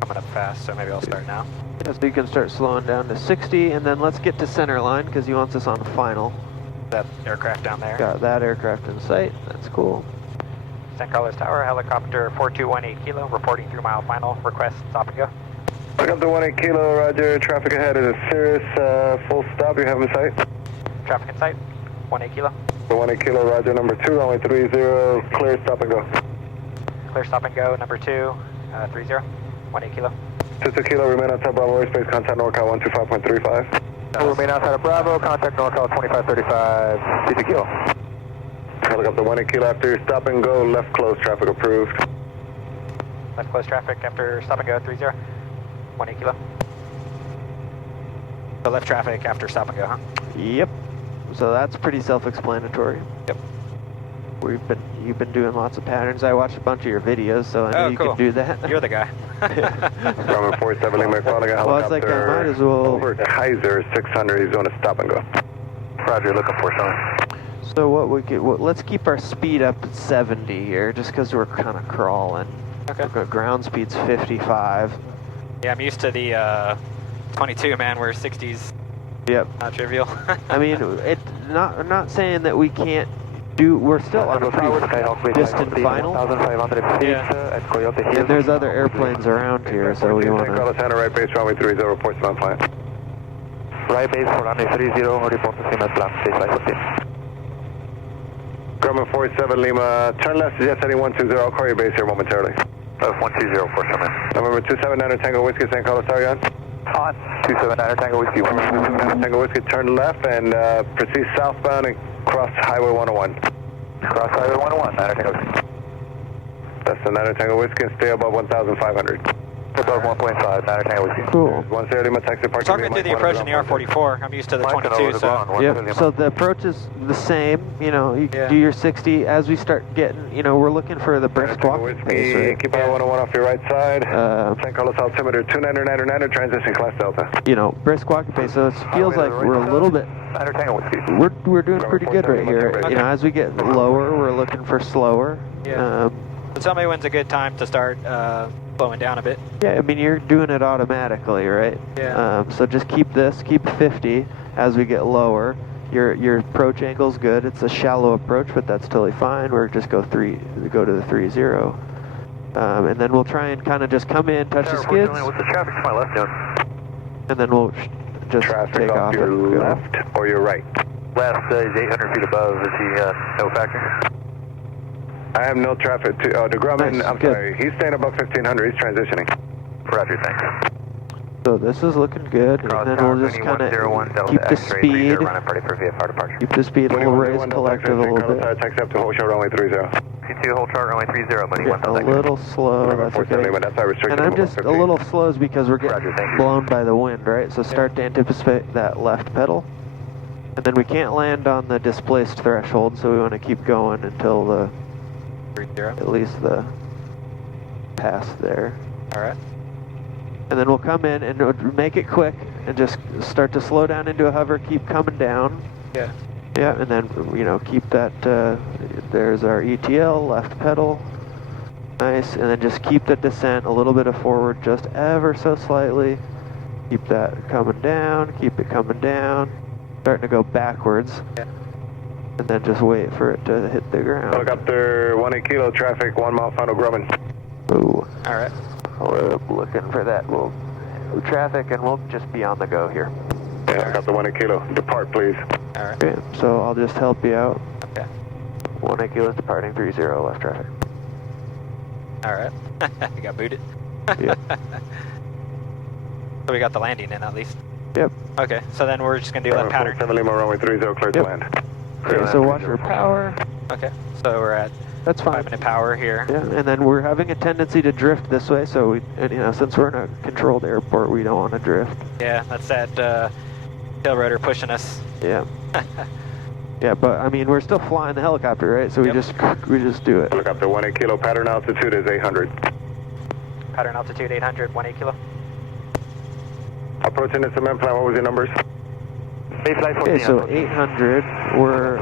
coming up fast, so maybe I'll start now. Yeah, so you can start slowing down to 60, and then let's get to center line because he wants us on final. That aircraft down there. Got that aircraft in sight. That's cool. San Carlos Tower, helicopter 4218 kilo, reporting 3 mile final, request stop and go. Pick up the 18 kilo, roger, traffic ahead is serious, full stop, you have in sight? Traffic in sight, 18 kilo. The 18 kilo, roger, number 2, runway 30, clear, stop and go. Clear stop and go, number 2, 30, 18 kilo. 22 kilo, remain outside Bravo airspace, contact NorCal 125.35. Remain outside of Bravo, contact NorCal 2535, 22 kilo. Helicopter 18 kilo, after your stop and go, left close, traffic approved. Left close traffic after stop and go, 30, 18 kilo. So left traffic after stop and go, huh? Yep. So that's pretty self-explanatory. Yep. You've been doing lots of patterns. I watched a bunch of your videos, so I know you can do that. You're the guy. Bravo 47 Lima calling a helicopter. Well, it's like I might as well. Over Kaiser 600, he's going to stop and go. Roger, looking for something. So what we could, let's keep our speed up at 70 here, just because we're kind of crawling. Okay. Ground speed's 55. Yeah, I'm used to the 22, man, where 60's Yep. not trivial. I mean, I'm not saying that we can't do, we're still on a pretty distant final. Yeah. And there's other airplanes around here, so we want to... Right base, runway 30, reports on plan. Right base for runway 30, report to CMS plan, stage 514. Grumman 47 Lima, turn left, suggest heading 120, I'll call your base here momentarily. 120 for summit. November 279 Tango Whiskey, San Carlos, are you on? On. 279 Tango Whiskey. 279 Tango Whiskey, turn left and proceed southbound and cross Highway 101. Cross Highway 101, Tango Whiskey. That's the 9 Tango Whiskey and stay above 1,500. Above 1.5, Tango Whiskey. Cool. 10 Lima, taxi parking. Talking through the approach in the R44, I'm used to the 22, so... Yep, so the approach is the same, you know, you do your 60. As we start getting, you know, we're looking for the brisk walking pace, right? Keep on 101 off your right side. San Carlos altimeter 2999, transition class Delta. You know, brisk walking pace, so it feels like we're a little bit... We're doing pretty good right here. Okay. You know, as we get lower, we're looking for slower. Yeah. So tell me when's a good time to start slowing down a bit. Yeah, I mean, you're doing it automatically, right? Yeah. So just keep 50 as we get lower. Your approach angle's good. It's a shallow approach, but that's totally fine. We're just go to the 30. And then we'll try and kind of just come in, touch the skids. What's the traffic to my left now? And then we'll just Traffic take off your and go. left or your right? Left is 800 feet above. Is he no factor? I have no traffic to, the Grumman, Nice, I'm good. sorry, he's staying above 1500, he's transitioning. Roger, thanks. So this is looking good, and then we'll just kind of keep the speed. Keep the speed, and we'll raise collective a little bit. Taxi up to whole show runway 30. Continue hold chart runway 30, money Yeah, a little slow, that's okay. And I'm just a little slow is because we're getting blown by the wind, right? So start to anticipate that left pedal. And then we can't land on the displaced threshold, so we want to keep going until the, at least the pass there. Alright. And then we'll come in and make it quick and just start to slow down into a hover, keep coming down. Yeah. Yeah, and then, you know, keep that, there's our ETL, left pedal. Nice, and then just keep the descent a little bit of forward, just ever so slightly. Keep that coming down, keep it coming down. Starting to go backwards. Yeah. And then just wait for it to hit the ground. Helicopter 18 kilo traffic, 1 mile final Grumman. Ooh. Alright. We're looking for that. We'll traffic and we'll just be on the go here. Yeah, helicopter 18 kilo, depart please. Alright. Okay, so I'll just help you out. Okay. 18 kilo is departing 30 left traffic. Alright. You got booted. Yeah. So we got the landing in at least. Yep. Okay, so then we're just going to do left pattern. 7 Lima, runway 30, clear to land. Okay, so watch your power. Okay, so we're at That's fine. 5-minute power here. Yeah, and then we're having a tendency to drift this way, so we, and, you know, since we're in a controlled airport, we don't want to drift. Yeah, that's that tail rotor pushing us. Yeah. Yeah, but I mean, we're still flying the helicopter, right? So we just do it. Helicopter 18 kilo, pattern altitude is 800. Pattern altitude 800, 18 kilo. Approaching the cement plant, what was your numbers? Okay, so 800, we're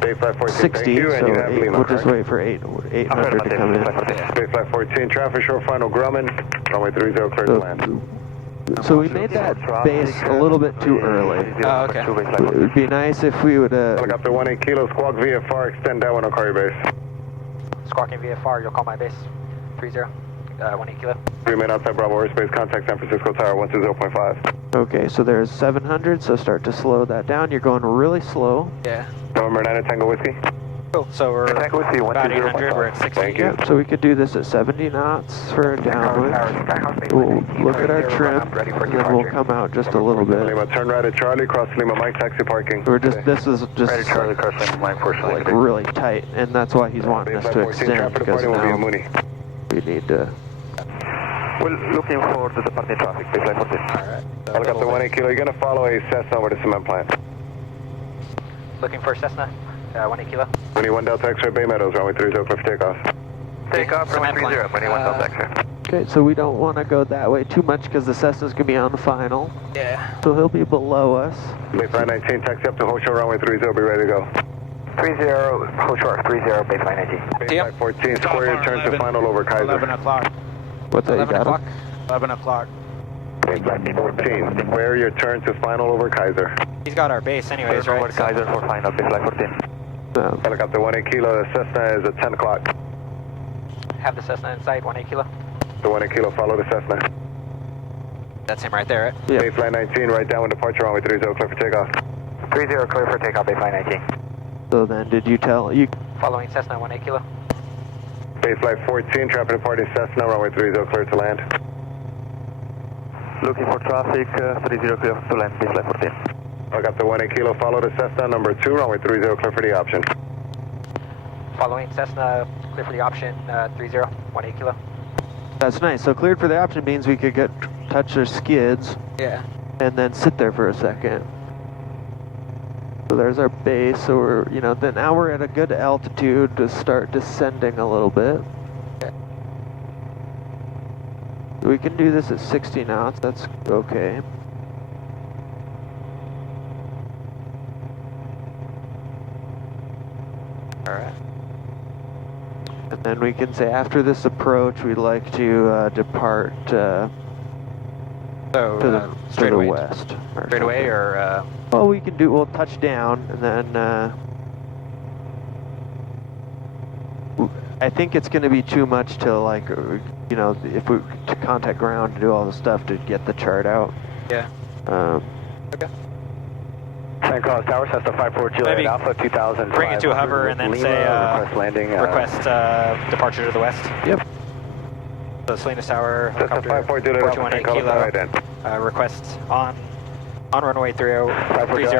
Bayflight 14, 60, thank you, and so you have Lima, we'll just correct? wait for 800 to come in. Bayflight 14, traffic short final Grumman, runway 30, clear to land. So we made that base a little bit too early. Oh, okay. It would be nice if we would Helicopter 18 kilo, squawk VFR, extend downwind, I'll call your base. Squawking VFR, you'll call my base. 30, 18 kilo. Remain outside Bravo airspace, contact San Francisco Tower 120.5. Okay, so there's 700, so start to slow that down. You're going really slow. Yeah. November 9 Tango Whiskey. Cool, so we're about 800, we're at 60. Thank you. Yeah, so we could do this at 70 knots for a downwind. We'll look at our trim, and then we'll come out just a little bit. Lima, turn right at Charlie, cross Lima, Mike, taxi parking. We're just, this is just Right at Charlie, cross Lima, Mike, portion like really tight, and that's why he's wanting us to extend, because now we need to... We're looking for the departing traffic, baseline 14. Alright. Helicopter 18 kilo, you're going to follow a Cessna over the cement plant. Looking for Cessna, 18 kilo. 21 Delta X-ray, Bay Meadows, runway 30, clear for takeoff. Takeoff, runway 30, 21 Delta X-ray. Okay, so we don't want to go that way too much, because the Cessna's going to be on the final. Yeah. So he'll be below us. Baseline 19, taxi up to Ho Shore, runway 30, be ready to go. 30, Ho Shore, 30, baseline 19. Baseline 14, square your turn to final over Kaiser. 11 o'clock. What's that, you 11 got o'clock. him? 11 o'clock. Baseline 14, square your turn to final over Kaiser. He's got our base anyways, right? So Kaiser for final, baseline 14. No. Helicopter 18 kilo, the Cessna is at 10 o'clock. have the Cessna in sight, 18 kilo. The 18 kilo, follow the Cessna. That's him right there, right? Yeah. Bayflight 19, right down with departure runway 30, clear for takeoff. 30, clear for takeoff, Bayflight 19. So then, did you tell you? Following Cessna, 18 kilo. Bayflight 14, traffic departing Cessna, runway 30, clear to land. Looking for traffic, 30, clear to land, Bayflight 14. I got the 18 kilo, follow the Cessna, number 2, runway 30, clear for the option. Following Cessna, clear for the option, 30, 18 kilo. That's nice. So cleared for the option means we could get touch their skids Yeah. and then sit there for a second. So there's our base. So we're, you know, then now we're at a good altitude to start descending a little bit. Okay. We can do this at 60 knots. That's okay. All right. And then we can say after this approach, we'd like to depart So, to the straight away. west. Straight away, or Well, we can do. We'll touch down, and then I think it's going to be too much to like, you know, if we to contact ground to do all the stuff to get the chart out. yeah. Okay. San Carlos Tower, Cessna 54 Juliet Maybe Alpha 2000. bring it to a hover and then say request landing. request departure to the west. Yep. So Salinas Tower, Cessna helicopter 54 Juliet Alpha, 418 San Carlos, right kilo. then. Request on runway 30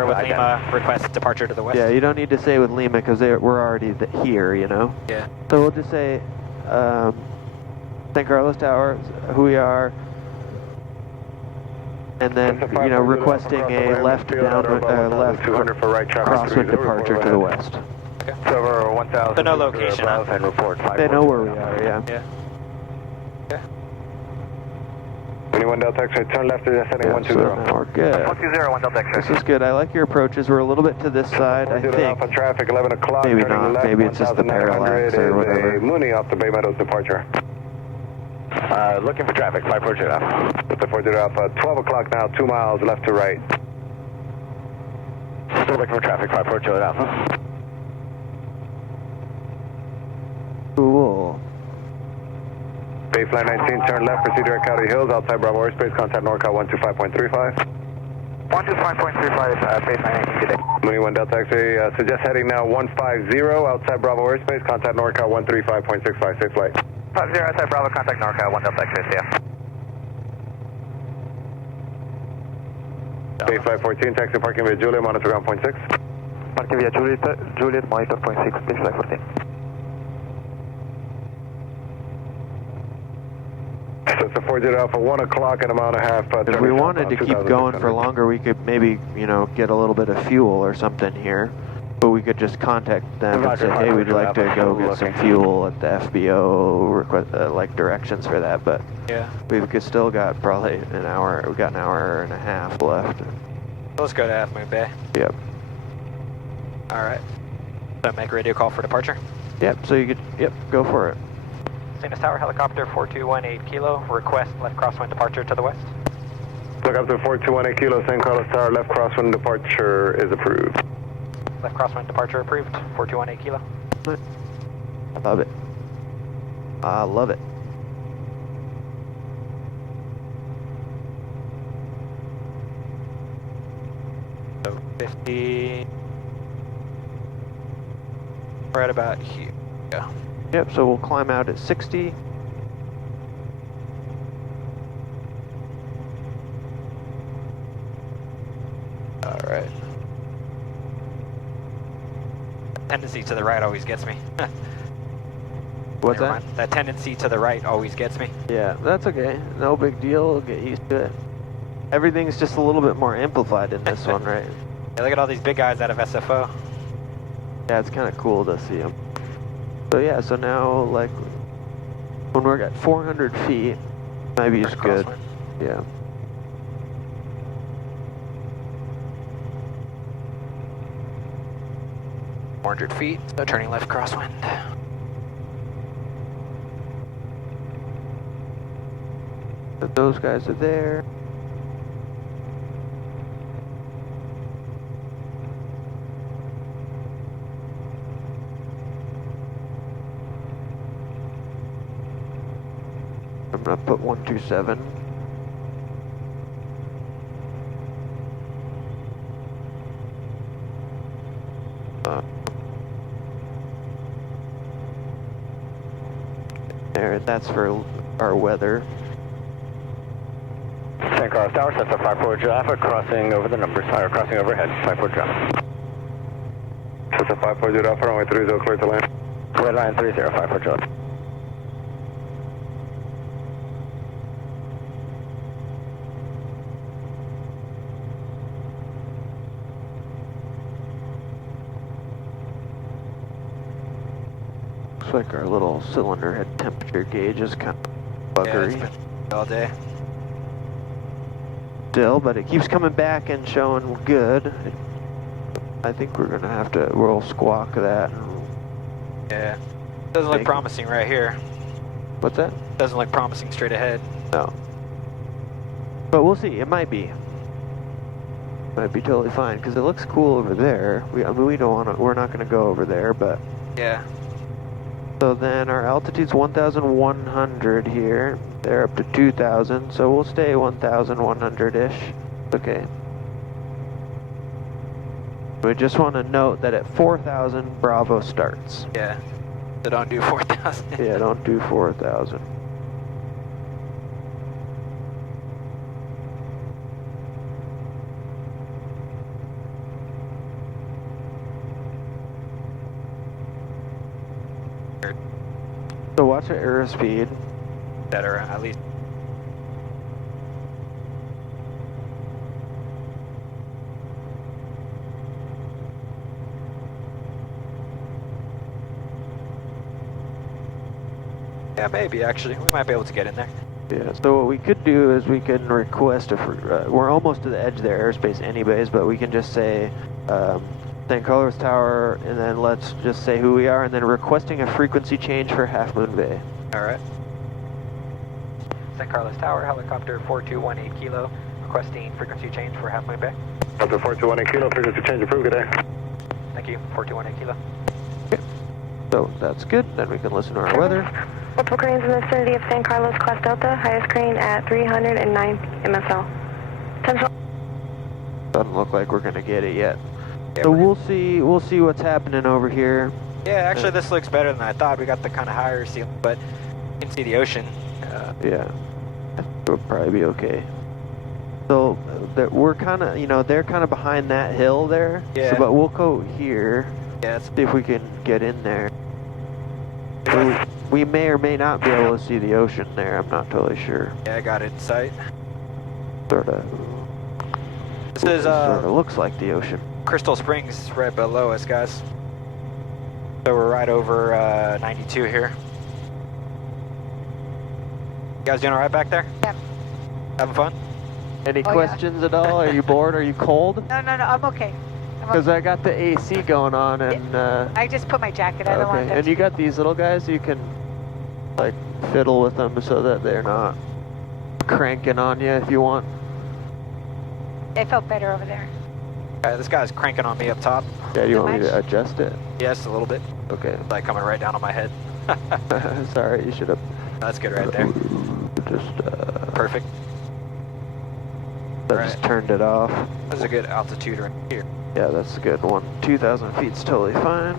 with Lima. Request departure to the west. Yeah, you don't need to say with Lima because we're already here, you know. Yeah. So we'll just say San Carlos Tower, who we are, and then you know requesting a left down, left 200 for right traffic. crosswind departure to the west. Okay. Over 1000. So no location, huh? And report. They know where we are, yeah. Yeah. Yeah. 21 Delta X-ray, turn left to descending Yeah, 120. so now we're good. 120, 1 Delta X-ray. This is good. I like your approaches. We're a little bit to this side, I think. Alpha traffic, 11 o'clock, Maybe turning not. left, Maybe it's just the 1900 parallax is or whatever. a Mooney off the Bay Meadows departure. Looking for traffic, 540 Alpha. Delta 40 Alpha, 12 o'clock now, 2 miles left to right. Still looking for traffic, 540 Alpha. Cool. Bayflight 19, turn left, proceed direct County Hills, outside Bravo airspace, contact NorCal 125.35. 125.35, baseline 19 today. Mooney 1 Delta X-ray, suggest heading now 150, outside Bravo airspace, contact NorCal 135.65, safe flight. 50 outside Bravo, contact NorCal 1 Delta X-ray, yeah. Bay Flight 14, taxi parking via Juliet, monitor ground point 6. Parking via Juliet, monitor point 6, Bay Flight 14. So it's a 40 Alpha, 1 o'clock and a mile and a half. If we wanted to keep going for longer, we could maybe, you know, get a little bit of fuel or something here. But we could just contact them and say, hey, we'd like to go get some fuel at the FBO, request, like directions for that. But yeah, we've still got probably an hour. We got an hour and a half left. Let's go to Half Moon Bay. Yep. All right. So make a radio call for departure. Yep. So you could. Yep. Go for it. Singelis Tower, helicopter 4218 kilo. Request left crosswind departure to the west. Look up to 4218 kilo, San Carlos Tower, left crosswind departure is approved. Left crosswind departure approved. 4218 kilo. I love it. I love it. So 50. Right about here. Yeah. Yep. So we'll climb out at 60. All right. Tendency to the right always gets me. What's Never that? mind. That tendency to the right always gets me. Yeah, that's okay. No big deal. We'll get used to it. Everything's just a little bit more amplified in this one, right? Yeah, look at all these big guys out of SFO. Yeah, it's kind of cool to see them. So yeah, so now like when we're at 400 feet, maybe it's good. Crosswind. Yeah. $400 feet, so turning left crosswind. So those guys are there. I'm gonna put 127. There, that's for our weather. San Carlos Tower, sets up 54 Alpha, crossing over the numbers, or crossing overhead, 54 Alpha. Sets up 54 Alpha, runway 30, clear to land. Red line 30, 54 Alpha. Looks like our little cylinder head temperature gauge is kind of Yeah, it's buggery been all day. still, but it keeps coming back and showing good. I think we're gonna have to, we'll squawk that. Yeah. Doesn't look promising right here. What's that? Doesn't look promising straight ahead. No. But we'll see, it might be. Might be totally fine, because it looks cool over there. I mean, we don't want to, we're not gonna go over there, but. Yeah. So then our altitude's 1,100 here. They're up to 2,000, so we'll stay 1,100-ish. Okay. We just want to note that at 4,000, Bravo starts. Yeah. So don't do 4,000. Yeah, don't do 4,000. So watch our airspeed. Better, at least. Yeah, maybe actually. We might be able to get in there. Yeah, so what we could do is we can request we're almost to the edge of their airspace anyways, but we can just say San Carlos Tower, and then let's just say who we are, and then requesting a frequency change for Half Moon Bay. Alright. San Carlos Tower, helicopter 4218 kilo, requesting frequency change for Half Moon Bay. Up to 4218 kilo, frequency change approved, good day. Thank you, 4218 kilo. Okay. So that's good, then we can listen to our weather. Multiple cranes in the vicinity of San Carlos Class Delta, highest crane at 309 MSL. Potential. Doesn't look like we're gonna get it yet. Yeah, So we'll see what's happening over here. Yeah, actually this looks better than I thought. We got the kind of higher ceiling, but you can see the ocean. Yeah, we'll probably be okay. So we're kind of, you know, they're kind of behind that hill there. Yeah. So, but we'll go here. Yeah. See if we can get in there. We may or may not be able to see the ocean there. I'm not totally sure. Yeah, I got it in sight. Sort of. This is sort of looks like the ocean. Crystal Springs right below us, guys. So we're right over 92 here. You guys doing all right back there? Yep. Having fun? Any Oh, questions at all? Are you bored? Are you cold? No, I'm okay. Because I got the AC going on and. I just put my jacket. I don't want Okay, them and you got these little guys. You can like fiddle with them so that they're not cranking on you if you want. It felt better over there. This guy's cranking on me up top. Yeah, do you Too want me much? to adjust it? Yes, a little bit. Okay. Like coming right down on my head. Sorry, you should have. That's good right there. Just. Perfect. I just turned it off. That's a good altitude right here. Yeah, that's a good one. 2,000 feet's totally fine.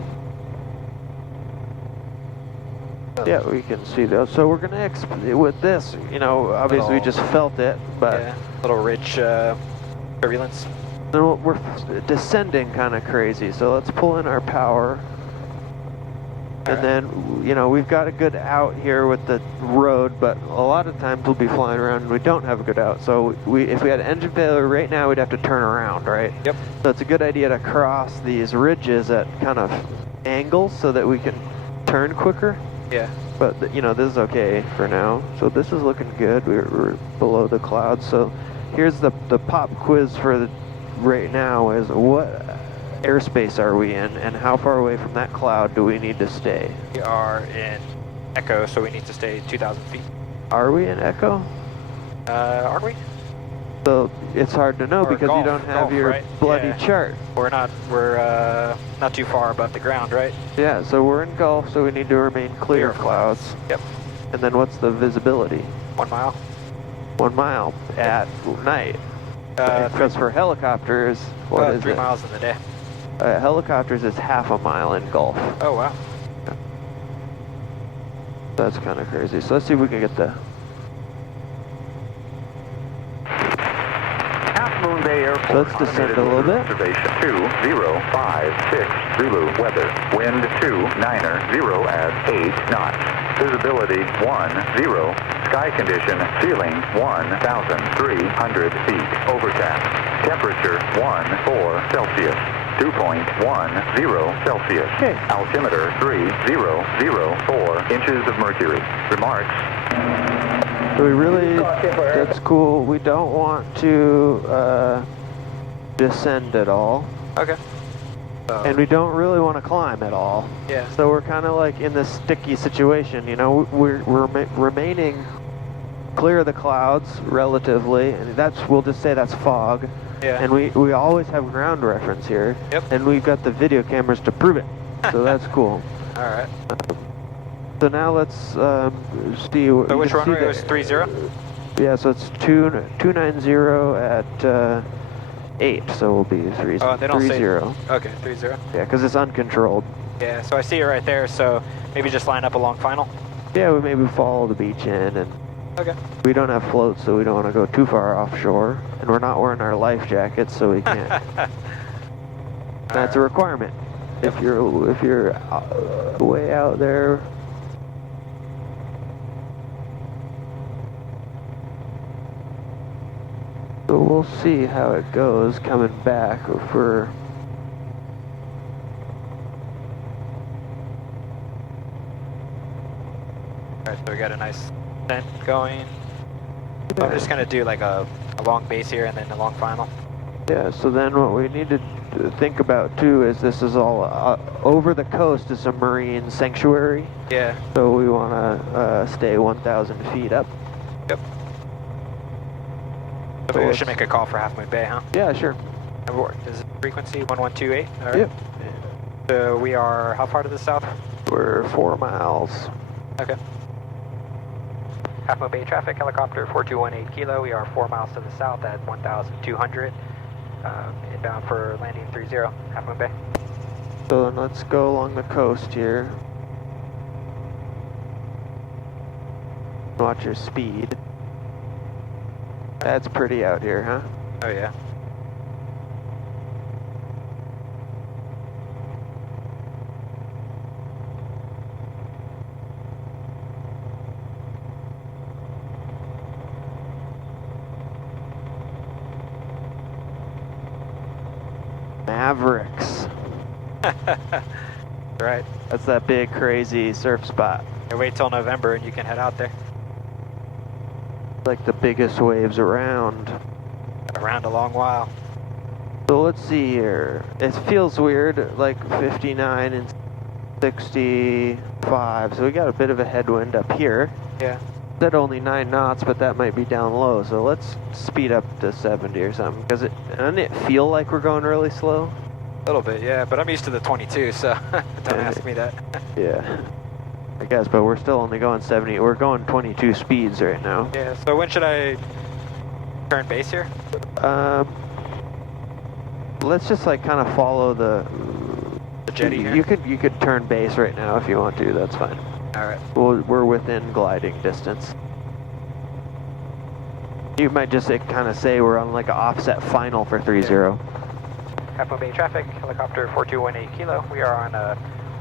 Yeah, we can see those. So we're gonna with this, you know, obviously we just felt it, but yeah, little ridge turbulence. then we're descending kind of crazy. So let's pull in our power, and then you know we've got a good out here with the road, but a lot of times we'll be flying around and we don't have a good out. So if we had engine failure right now, we'd have to turn around, right? Yep. So it's a good idea to cross these ridges at kind of angles so that we can turn quicker. Yeah. But, you know, this is okay for now. So this is looking good. We're below the clouds. So here's the pop quiz for right now is what airspace are we in and how far away from that cloud do we need to stay? We are in Echo, so we need to stay 2,000 feet. Are we in Echo? Are we? So it's hard to know Or because Gulf, you don't have Gulf, your right? bloody Yeah. chart. We're not too far above the ground, right? Yeah, so we're in Gulf, so we need to remain clear of clouds. Yep. And then what's the visibility? 1 mile. 1 mile at night. Uh, Because for helicopters, what is 3 it? miles in the day. Helicopters is half a mile in Gulf. Oh, wow. That's kind of crazy. So let's see if we can get the... Half Moon Bay Airport. So let's descend a little bit. Observation 2056 Zulu weather. Wind 29er at 8 knots. Visibility 10. Sky condition ceiling 1,300 feet. Overcast. Temperature 14 Celsius. Dew point 10 Celsius. Okay. Altimeter 3004 inches of mercury. Remarks. So we really, that's cool. We don't want to descend at all. Okay. And we don't really want to climb at all. Yeah. So we're kind of like in this sticky situation, you know, we're remaining clear of the clouds relatively, and we'll just say that's fog. Yeah. And we always have ground reference here. Yep. And we've got the video cameras to prove it. So that's cool. All right. So now let's see. So which runway was 30? Yeah, so it's 290 at 8, so we'll be 30. Oh, they don't say. 30. Okay, 30. Yeah, because it's uncontrolled. Yeah, so I see it right there, so maybe just line up along final. Yeah, we maybe follow the beach in, and Okay. we don't have floats, so we don't want to go too far offshore, and we're not wearing our life jackets, so we can't. That's a requirement. If you're way out there. So we'll see how it goes coming back for. Alright, so we got a nice descent going. I'm just gonna do like a long base here and then a long final. Yeah, so then what we need to think about too is this is all over the coast is a marine sanctuary. Yeah. So we want to stay 1,000 feet up. Yep. So we should make a call for Half Moon Bay, huh? Yeah, sure. Is it frequency 1128? All right. Yep. So we are how far to the south? We're 4 miles. Okay. Half Moon Bay traffic, helicopter 4218 kilo. We are 4 miles to the south at 1,200. Inbound for landing 30, Half Moon Bay. So then let's go along the coast here. Watch your speed. That's pretty out here, huh? Oh yeah. Mavericks. Right. That's that big crazy surf spot. You wait till November and you can head out there. Like the biggest waves around. Around a long while. So let's see here. It feels weird, like 59 and 65. So we got a bit of a headwind up here. Yeah. Said only 9 knots, but that might be down low. So let's speed up to 70 or something. Because doesn't it feel like we're going really slow? A little bit, yeah. But I'm used to the 22, so don't ask me that. Yeah. I guess, but we're still only going 70. We're going 22 speeds right now. Yeah. So when should I turn base here? Let's just like kind of follow the jetty here? You could turn base right now if you want to. That's fine. All right. We're within gliding distance. You might just kind of say we're on like an offset final for 30. Half Moon Bay traffic, helicopter 4218 Kilo. We are on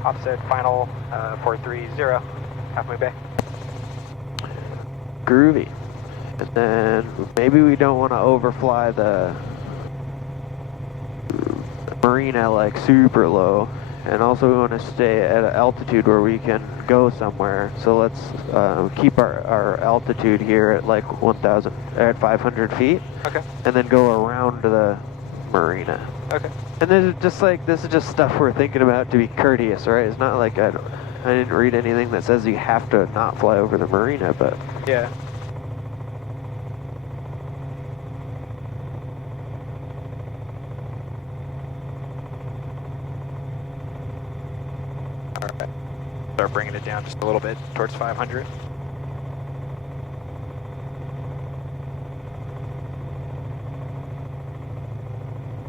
offset final 430, Half Moon Bay. Groovy. And then maybe we don't want to overfly the marina like super low. And also we want to stay at an altitude where we can go somewhere. So let's keep our altitude here at like 1,000, at 500 feet. Okay. And then go around the marina. Okay. And this is just stuff we're thinking about to be courteous, right? It's not like I didn't read anything that says you have to not fly over the marina, but yeah. All right. Start bringing it down just a little bit towards 500.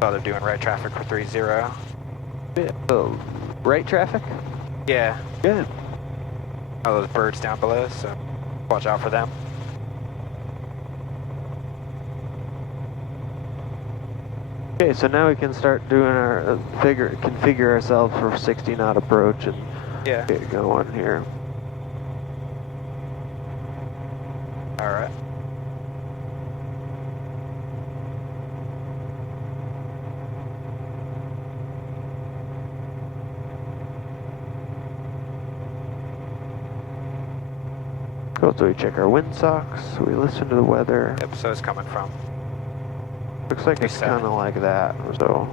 Oh, they're doing right traffic for 30. yeah. So, right traffic? Yeah. Good. Oh, those birds down below, so watch out for them. Okay, so now we can start doing our configure ourselves for 60 knot approach and Yeah. get going here. All right. Cool, so we check our wind socks, we listen to the weather. Yep, so it's coming from. Looks like it's 27. kind of like that, so.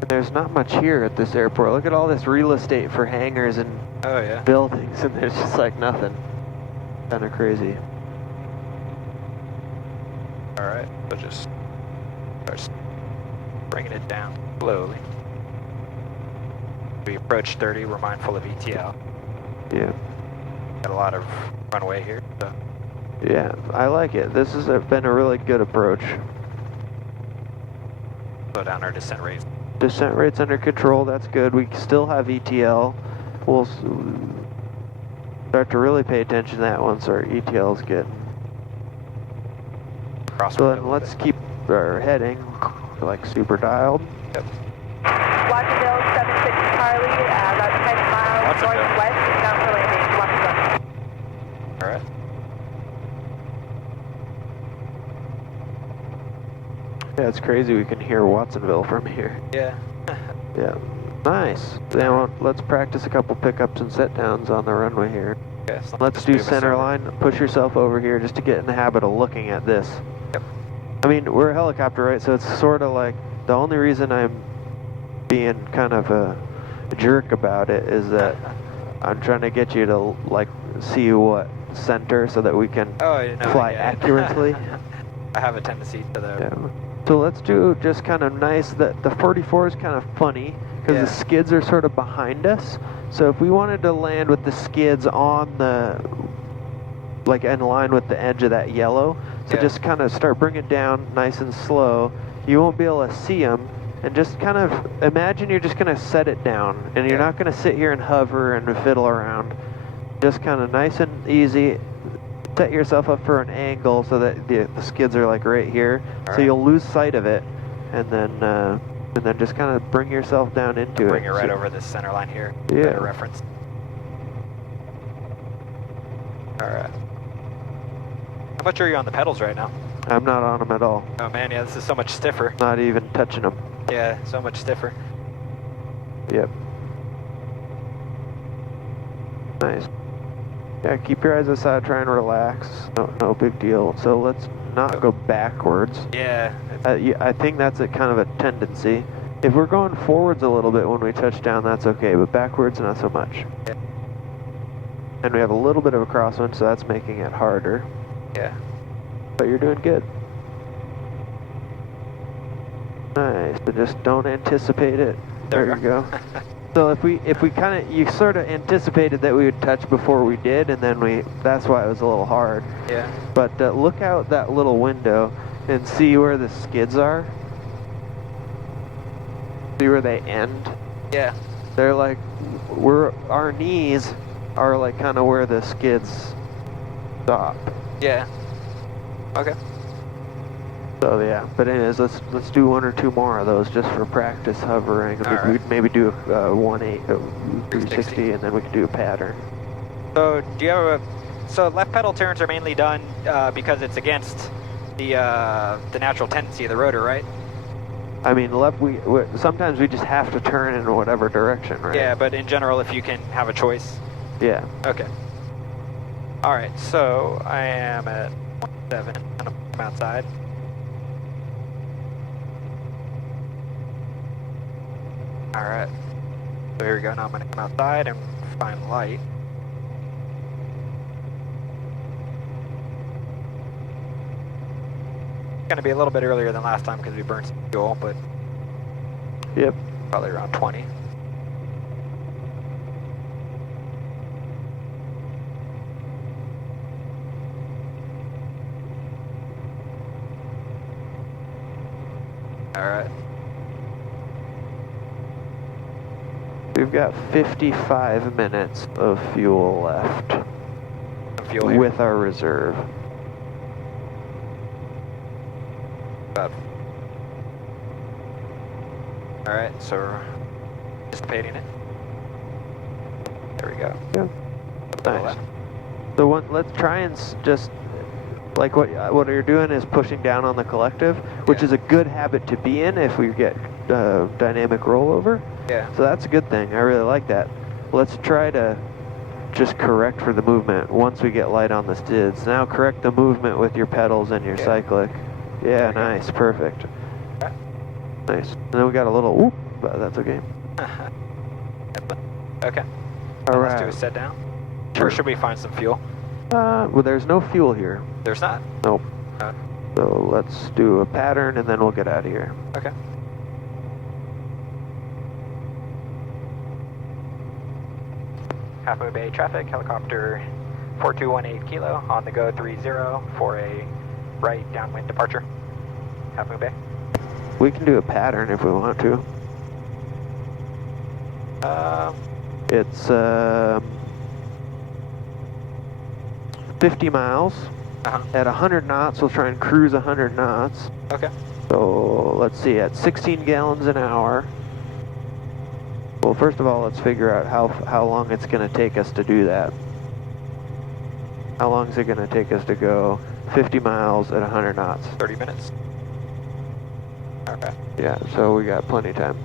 And there's not much here at this airport. Look at all this real estate for hangars and Oh yeah. buildings, and there's just like nothing. Kind of crazy. All right, so just start bringing it down slowly. We approach 30, we're mindful of ETL. Yeah. Got a lot of runway here, so. Yeah, I like it. This has been a really good approach. Slow down our descent rate. Descent rate's under control, that's good. We still have ETL. We'll start to really pay attention to that once our ETLs get. Crosswind So a then little let's bit. keep our heading like super dialed. Yep. Watsonville 76 Charlie, about 10 miles Watsonville. northwest, down for landing, Watsonville. All right. Yeah, it's crazy we can hear Watsonville from here. Yeah. Yeah, nice. Then let's practice a couple pickups and set downs on the runway here. Okay, so Let's do move us center over. line. Push yourself over here just to get in the habit of looking at this. Yep. I mean, we're a helicopter, right? So it's sort of like the only reason I'm being kind of a jerk about it is that I'm trying to get you to like see what center so that we can Oh, you know, fly yeah. accurately. I have a tendency to the. Yeah. So let's do just kind of nice. That the 44 is kind of funny because Yeah. the skids are sort of behind us. So if we wanted to land with the skids on the, like in line with the edge of that yellow, so Yeah. just kind of start bringing it down nice and slow. You won't be able to see them, and just kind of imagine you're just going to set it down, and you're Yeah. not going to sit here and hover and fiddle around. Just kind of nice and easy. set yourself up for an angle so that the skids are like right here. All so right. you'll lose sight of it, and then just kind of bring yourself down into it. Bring it right So- over this center line here. Yeah. Better reference. All right. How much are you on the pedals right now? I'm not on them at all. Oh man, yeah, this is so much stiffer. Not even touching them. Yeah, so much stiffer. Yep. Nice. Yeah, keep your eyes aside, try and relax. No big deal. So let's not go backwards. Yeah. Yeah, I think that's a kind of a tendency. If we're going forwards a little bit when we touch down, that's okay, but backwards, not so much. Yeah. And we have a little bit of a crosswind, so that's making it harder. Yeah. But you're doing good. Nice, but just don't anticipate it. There you we go. So if we kind of, you sort of anticipated that we would touch before we did, and then that's why it was a little hard. Yeah. But look out that little window and see where the skids are. See where they end? Yeah. They're like, our knees are like kind of where the skids stop. Yeah. Okay. So yeah, but anyways, let's do one or two more of those just for practice hovering. All right. We'd maybe do a 360, and then we could do a pattern. So do you have so left pedal turns are mainly done because it's against the natural tendency of the rotor, right? I mean, sometimes we just have to turn in whatever direction, right? Yeah, but in general, if you can have a choice. Yeah. Okay. All right, so I am at 17 and I'm outside. All right, so here we go. Now I'm gonna come outside and find light. It's gonna be a little bit earlier than last time because we burned some fuel, but Yep. probably around 20. All right. We've got 55 minutes of fuel left Fuel here. with our reserve. About. All right, so we're anticipating it. There we go. Yeah. Nice. So let's try and just, like what you're doing is pushing down on the collective, which Yeah. is a good habit to be in if we get dynamic rollover. Yeah. So that's a good thing. I really like that. Let's try to just correct for the movement once we get light on the skids. Now correct the movement with your pedals and your cyclic. Yeah, nice, perfect. Okay. Nice. And then we got a little whoop, but that's okay. Okay. All Let's do a right. set down. Or should we find some fuel? Well, there's no fuel here. There's not. Nope. So let's do a pattern and then we'll get out of here. Okay. Half Moon Bay traffic, helicopter 4218 kilo, on the go 30 for a right downwind departure. Half Moon Bay. We can do a pattern if we want to. It's 50 miles. At 100 knots, we'll try and cruise 100 knots. Okay. So let's see, at 16 gallons an hour. Well, first of all, let's figure out how long it's going to take us to do that. How long is it going to take us to go 50 miles at 100 knots? 30 minutes. Okay. Yeah, so we got plenty of time.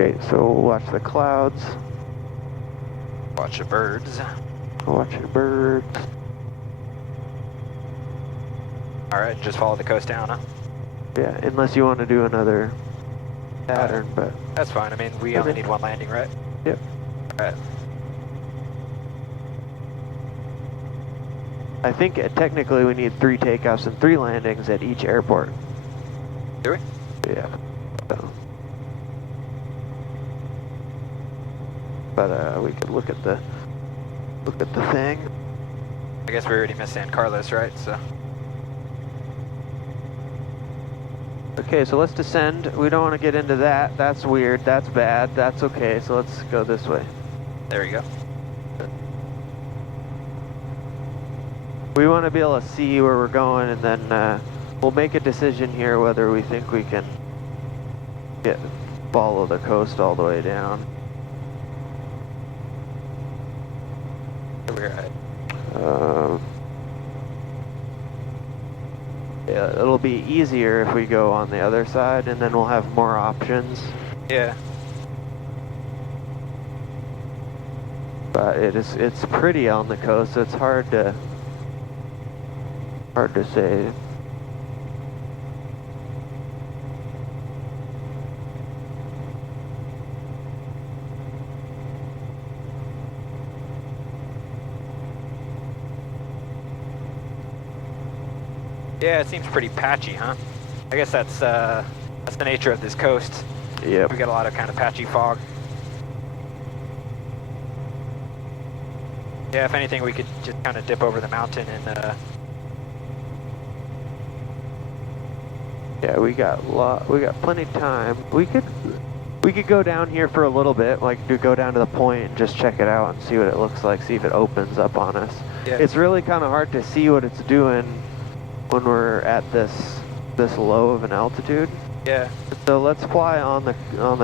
Okay, so we'll watch the clouds. Watch the birds. Watch the birds. All right, just follow the coast down, huh? Yeah, unless you want to do another pattern, but That's fine. I mean, we only need one landing, right? Yep. All right. I think technically we need 3 takeoffs and 3 landings at each airport. Do we? Yeah. So. But we could look at the thing. I guess we already missed San Carlos, right? So. Okay, so let's descend. We don't want to get into that. That's weird. That's bad. That's okay. So let's go this way. There you go. We want to be able to see where we're going, and then we'll make a decision here whether we think we can follow the coast all the way down. We're at. Yeah, it'll be easier if we go on the other side, and then we'll have more options. Yeah. But it's pretty on the coast. So it's hard to say. Yeah, it seems pretty patchy, huh? I guess that's the nature of this coast. Yep. We got a lot of kind of patchy fog. Yeah, if anything, we could just kind of dip over the mountain and. Yeah, we got plenty of time. We could go down here for a little bit, like go down to the point and just check it out and see what it looks like, see if it opens up on us. Yeah. It's really kind of hard to see what it's doing when we're at this low of an altitude. Yeah. So let's fly on the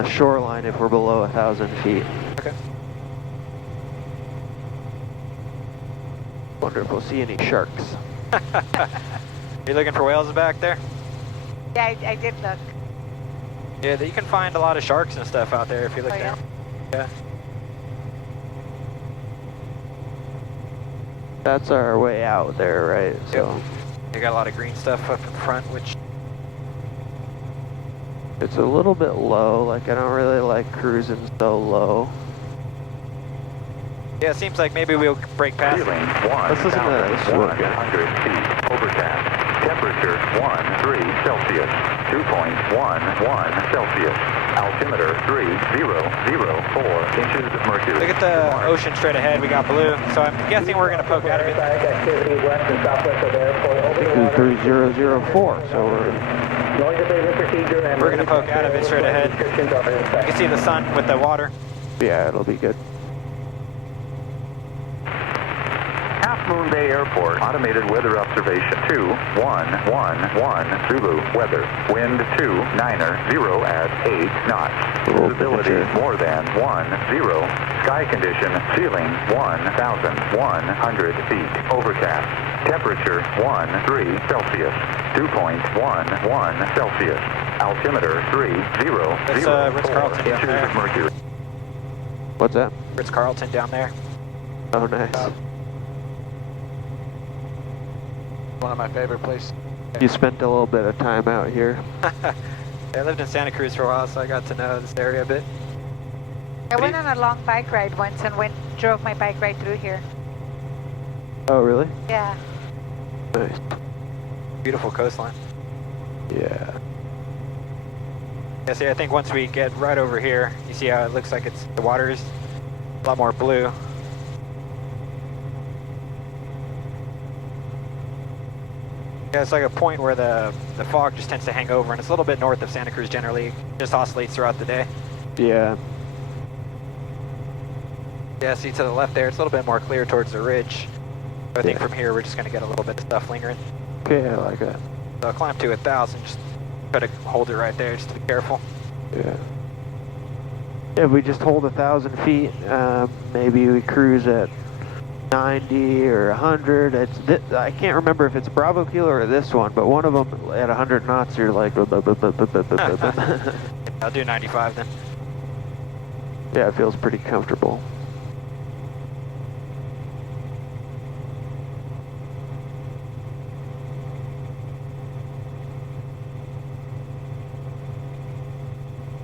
shoreline if we're below 1,000 feet. Okay. Wonder if we'll see any sharks. You looking for whales back there? Yeah, I did look. Yeah, you can find a lot of sharks and stuff out there if you look down. Yeah. That's our way out there, right? So. Yep. You got a lot of green stuff up in front, which. It's a little bit low. Like I don't really like cruising so low. Yeah, it seems like maybe we'll break past. Ceiling Let's listen to this. 100 feet. Overcast. Temperature 13 Celsius. 2.11 Celsius. Altimeter 3004 inches of mercury. Look at the ocean straight ahead. We got blue, so I'm guessing we're going to poke out of it. Activity west and southwest of the airport. This is 3004, so We're going to poke out of it straight ahead. You can see the sun with the water. yeah, it'll be good. Half Moon Bay Airport, automated weather observation 2111 Zulu weather. Wind 290 at 8 knots. Visibility more than 10. Sky condition ceiling 1,100 feet. Overcast. Temperature 13 Celsius. 2.11 Celsius. Altimeter 3004 Ritz-Carlton down inches there. of mercury. What's that? Ritz-Carlton down there. Oh, nice. One of my favorite places. You spent a little bit of time out here. I lived in Santa Cruz for a while, so I got to know this area a bit. I went on a long bike ride once and drove my bike right through here. Oh, really? Yeah. Nice. Beautiful coastline. Yeah. Yeah, see, I think once we get right over here, you see how it looks like the water is a lot more blue. Yeah, it's like a point where the fog just tends to hang over, and it's a little bit north of Santa Cruz generally. It just oscillates throughout the day. Yeah. Yeah, see to the left there, it's a little bit more clear towards the ridge. I think from here we're just going to get a little bit of stuff lingering. Okay, I like that. So I'll climb to 1,000, just try to hold it right there, just to be careful. Yeah. If we just hold 1,000 feet, maybe we cruise at 90 or 100. I can't remember if it's Bravo Kilo or this one, but one of them at 100 knots, you're like. I'll do 95 then. Yeah, it feels pretty comfortable.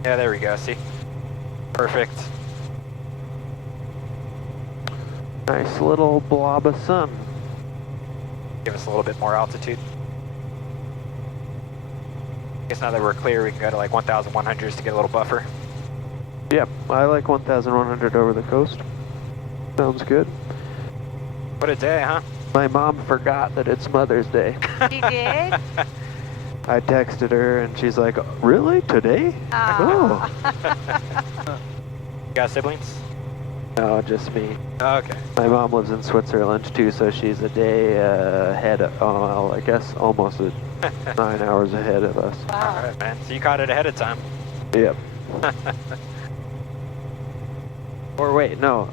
Yeah, there we go, see? Perfect. Nice little blob of sun. Give us a little bit more altitude. I guess now that we're clear, we can go to like 1,100 to get a little buffer. Yep, I like 1,100 over the coast. Sounds good. What a day, huh? My mom forgot that it's Mother's Day. She did? I texted her and she's like, really? Today? Oh. You got siblings? No, just me. Oh, okay. My mom lives in Switzerland too, so she's a day ahead of, oh, well, I guess almost 9 hours ahead of us. Wow. All right, man. So you caught it ahead of time. Yep. Or wait, no.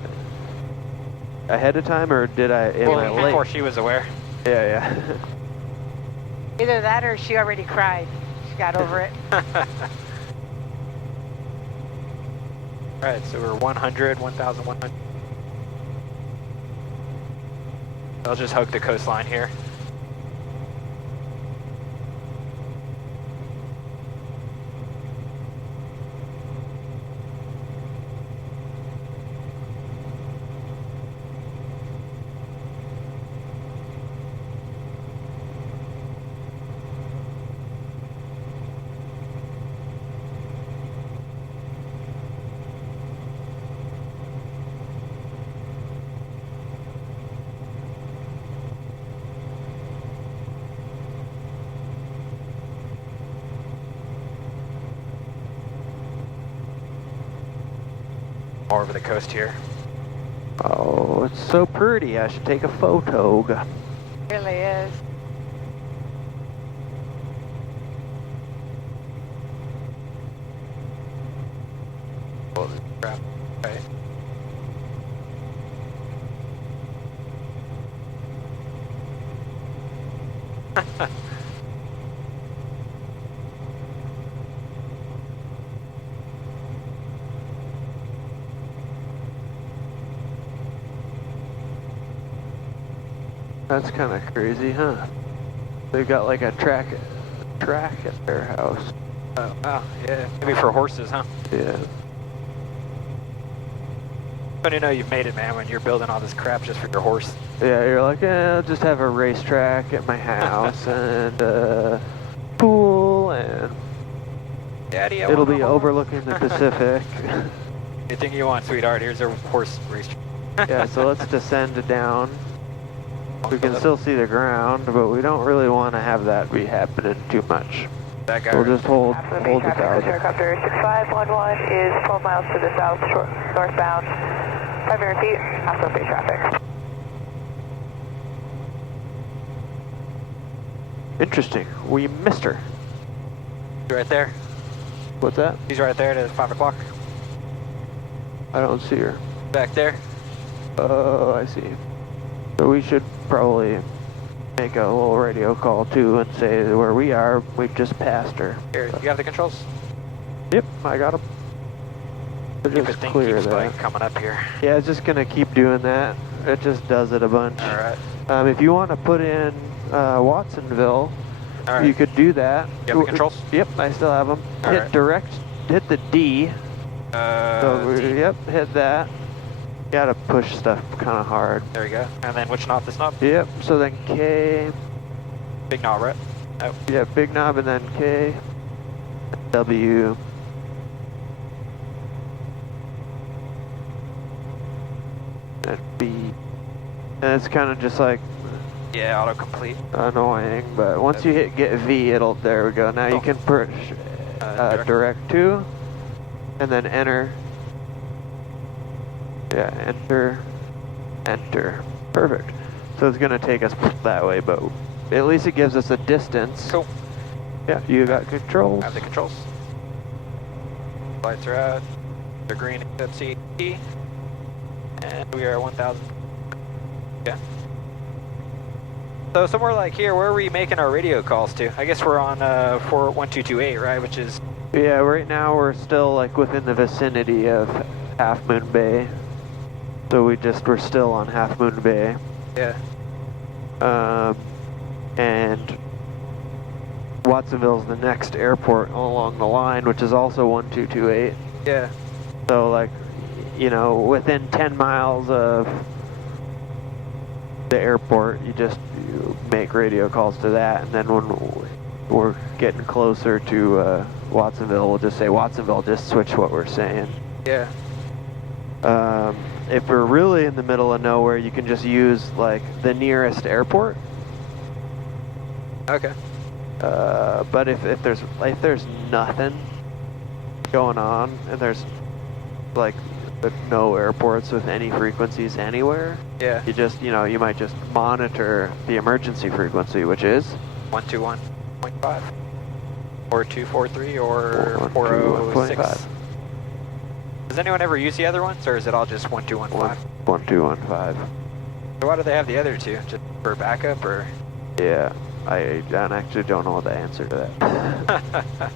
Ahead of time, or did I, am I late? Before she was aware. Yeah, yeah. Either that or she already cried. She got over it. Alright, so we're 100, 1,100. I'll just hug the coastline here. More over the coast here. Oh, it's so pretty. I should take a photo. It really is. Oh, this crap. Right. That's kind of crazy, huh? They've got like a track at their house. Oh, wow, yeah. Maybe for horses, huh? Yeah. Funny to know you've made it, man, when you're building all this crap just for your horse. Yeah, you're like, I'll just have a racetrack at my house and pool, and Daddy, it'll be overlooking the Pacific. Anything you want, sweetheart. Here's a horse racetrack. Yeah, so let's descend down. We can still see the ground, but we don't really want to have that be happening too much. That guy. We'll just hold the Traffic, 1,000. helicopter 6511 is 12 miles to the south, northbound. 500 feet, ASOS Bay traffic. Interesting. We missed her. He's right there. What's that? He's right there at 5 o'clock. I don't see her. Back there. Oh, I see. So we should probably make a little radio call too and say where we are. We've just passed her. Here, you have the controls? Yep, I got them. Keep Just thing clear keeps that. like coming up here. Yeah, it's just gonna keep doing that. It just does it a bunch. All right. If you want to put in Watsonville, All right. you could do that. You have the controls? Yep, I still have them. All Hit right. direct, hit the D. Yep, hit that. Gotta push stuff kind of hard. There we go. And then which knob? This knob? Yep, so then K. Big knob, right? Oh. Yeah, big knob and then K. W. And B. And it's kind of just like Yeah, autocomplete. annoying, but once you hit get V, it'll, there we go. Now you can push direct 2, and then enter. Yeah, enter, enter. Perfect. So it's gonna take us that way, but at least it gives us a distance. Cool. Yeah, you got controls. I have the controls. Lights are out. They're green except CE. And we are at 1,000. Yeah. So somewhere like here, where are we making our radio calls to? I guess we're on 41228, right? Which is... Yeah, right now we're still like within the vicinity of Half Moon Bay. So we're still on Half Moon Bay. Yeah. And Watsonville's the next airport along the line, which is also 1228. Yeah. So like, you know, within 10 miles of the airport, you make radio calls to that, and then when we're getting closer to Watsonville, we'll just say Watsonville, just switch what we're saying. Yeah. if we're really in the middle of nowhere, you can just use like the nearest airport. Okay. But if there's nothing going on and there's like no airports with any frequencies anywhere, yeah, you just you might just monitor the emergency frequency, which is 121.5 or 243 or 406. Does anyone ever use the other ones, or is it all just 1215? 1215. So why do they have the other two? Just for backup, or? Yeah, I actually don't know the answer to that.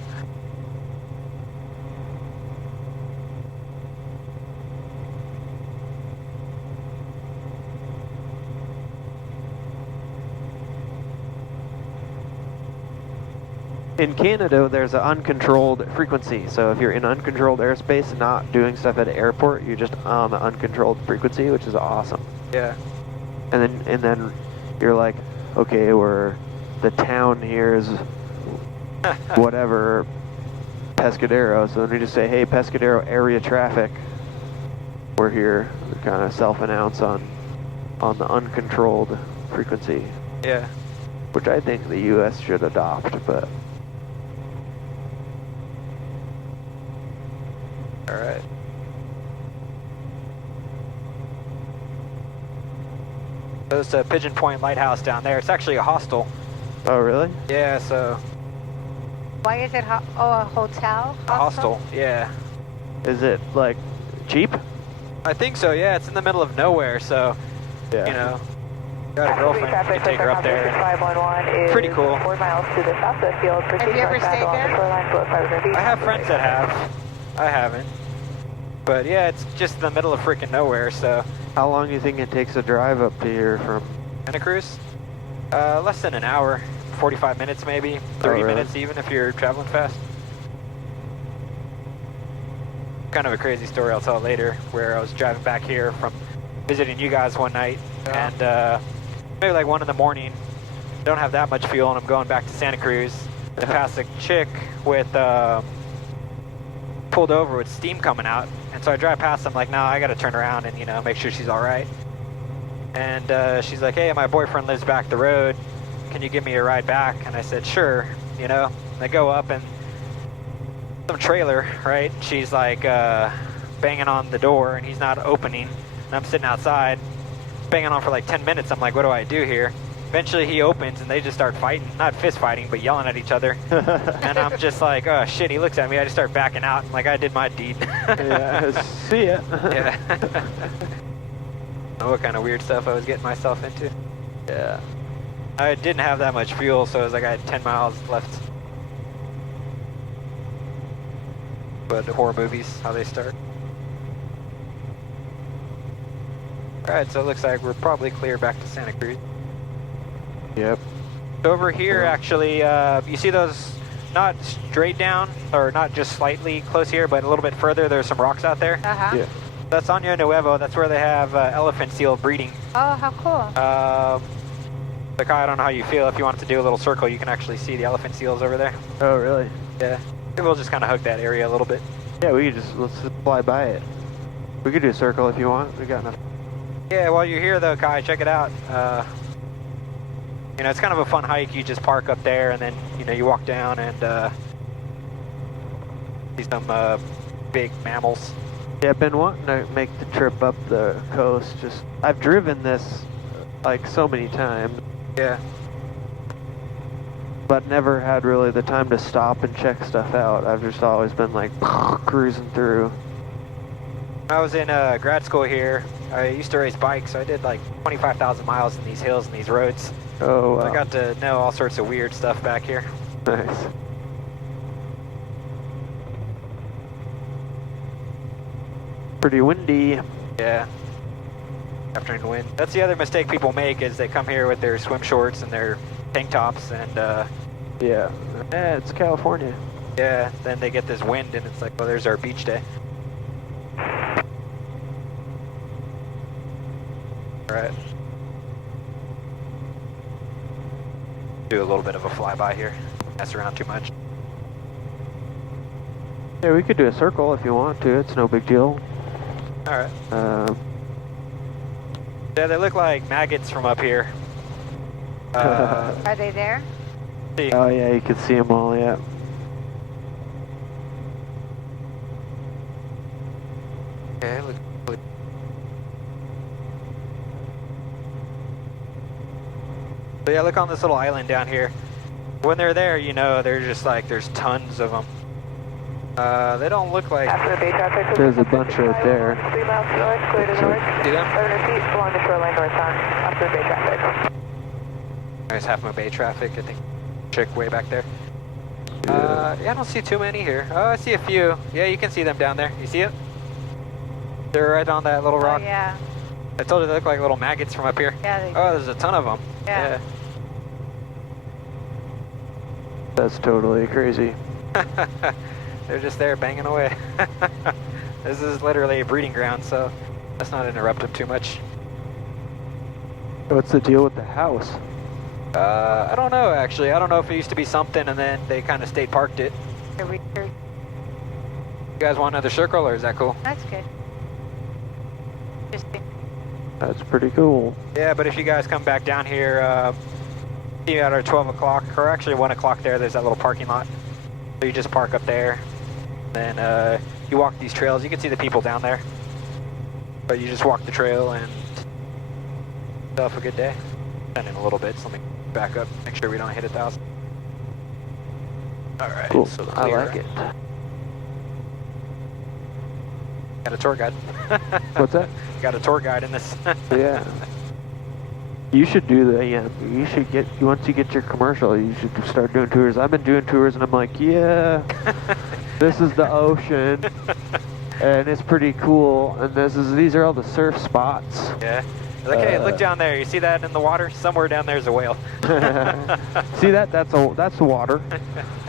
In Canada, there's an uncontrolled frequency. So if you're in uncontrolled airspace, not doing stuff at an airport, you're just on the uncontrolled frequency, which is awesome. Yeah. And then you're like, okay, the town here is whatever, Pescadero. So then we just say, hey, Pescadero area traffic. We're here. We kind of self-announce on the uncontrolled frequency. Yeah. Which I think the U.S. should adopt, but. All right. There's a Pigeon Point lighthouse down there. It's actually a hostel. Oh, really? Yeah, so. Why is it a hotel? A hostel, yeah. Is it like cheap? I think so, yeah. It's in the middle of nowhere, so, yeah. Got a girlfriend, you can take her up there. 511 is pretty cool. 4 miles to the south of the field. Have you ever stayed there? I have friends that have. I haven't. But yeah, it's just in the middle of freaking nowhere, so. How long do you think it takes a drive up to here from? Santa Cruz? Less than an hour. 45 minutes maybe. 30 minutes even if you're traveling fast. Kind of a crazy story I'll tell later, where I was driving back here from visiting you guys one night, and maybe like 1 in the morning, don't have that much fuel, and I'm going back to Santa Cruz, and I passed a chick with, pulled over with steam coming out, and so I drive past, I'm like, no, I gotta turn around and, make sure she's all right. And she's like, hey, my boyfriend lives back the road, can you give me a ride back? And I said, sure, And I go up and some trailer, right? She's like banging on the door and he's not opening, and I'm sitting outside banging on for like 10 minutes. I'm like, what do I do here? Eventually he opens and they just start fighting, not fist fighting, but yelling at each other. And I'm just like, oh shit, he looks at me, I just start backing out. I'm like, I did my deed. Yeah, see ya. Yeah. What kind of weird stuff I was getting myself into. Yeah. I didn't have that much fuel, so it was like I had 10 miles left. But the horror movies, how they start. Alright, so it looks like we're probably clear back to Santa Cruz. Yep. Over here, actually, you see those, not straight down, or not just slightly close here, but a little bit further, there's some rocks out there. Uh-huh. Yeah. That's on Nuevo. That's where they have elephant seal breeding. Oh, how cool. Like, I don't know how you feel. If you wanted to do a little circle, you can actually see the elephant seals over there. Oh, really? Yeah. Maybe we'll just kind of hug that area a little bit. Yeah, we could let's just fly by it. We could do a circle if you want. We got enough. Yeah, while you're here though, Kai, check it out. It's kind of a fun hike. You just park up there and then, you walk down and see some big mammals. Yeah, I've been wanting to make the trip up the coast. I've driven this like so many times. Yeah. But never had really the time to stop and check stuff out. I've just always been like cruising through. When I was in grad school here, I used to race bikes, so I did like 25,000 miles in these hills and these roads. Oh, wow. So I got to know all sorts of weird stuff back here. Nice. Pretty windy. Yeah. Afternoon wind. That's the other mistake people make, is they come here with their swim shorts and their tank tops and yeah, it's California. Yeah, then they get this wind and it's like, well, there's our beach day. Alright. Do a little bit of a flyby here. Mess around too much. Yeah, we could do a circle if you want to. It's no big deal. Alright. Yeah, they look like maggots from up here. Are they there? See. Oh yeah, you can see them all, yeah. Okay, look. So yeah, look on this little island down here. When they're there, you know, they're just like, there's tons of them. They don't look like... There's a bunch right there. 3 miles north, clear to north. See them? 11 feet along the shoreline northbound. After bay traffic. There's Half Moon Bay traffic, I think. Chick way back there. Yeah, I don't see too many here. Oh, I see a few. Yeah, you can see them down there. You see it? They're right on that little rock. Oh, yeah. I told you they look like little maggots from up here. Yeah, they do. Oh, there's a ton of them. Yeah. That's totally crazy. They're just there banging away. This is literally a breeding ground, so let's not interrupt them too much. What's the deal with the house? I don't know, actually. I don't know if it used to be something and then they kind of stayed parked it. Here. You guys want another circle, or is that cool? That's good. Interesting. That's pretty cool. Yeah, but if you guys come back down here, see you at our 12 o'clock, or actually 1 o'clock there, there's that little parking lot. So you just park up there, then you walk these trails. You can see the people down there. But you just walk the trail and have a good day. And in a little bit, so let me back up, make sure we don't hit 1,000. All right, Cool. so the I clear. like it. Got a tour guide. What's that? Got a tour guide in this. Yeah. You should do the, yeah, you should get, once you get your commercial, you should start doing tours. I've been doing tours and I'm like, yeah, this is the ocean and it's pretty cool. And these are all the surf spots. Yeah. Like, hey, look down there. You see that in the water? Somewhere down there's a whale. See that? That's the water.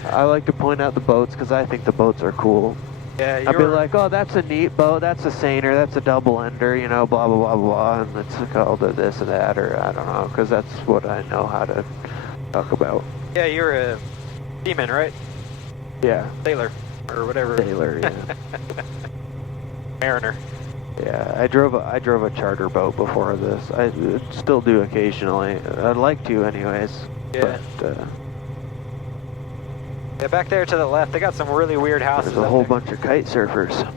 I like to point out the boats because I think the boats are cool. Yeah, I'd be like, oh, that's a neat boat, that's a seiner, that's a double ender, you know, blah, blah, blah, blah, and it's called this or that, or I don't know, because that's what I know how to talk about. Yeah, you're a seaman, right? Yeah. Sailor, or whatever. Sailor, yeah. Mariner. Yeah, I drove a charter boat before this. I still do occasionally. I'd like to anyways. Yeah. But, yeah, back there to the left, they got some really weird houses. there's a whole bunch of kite surfers,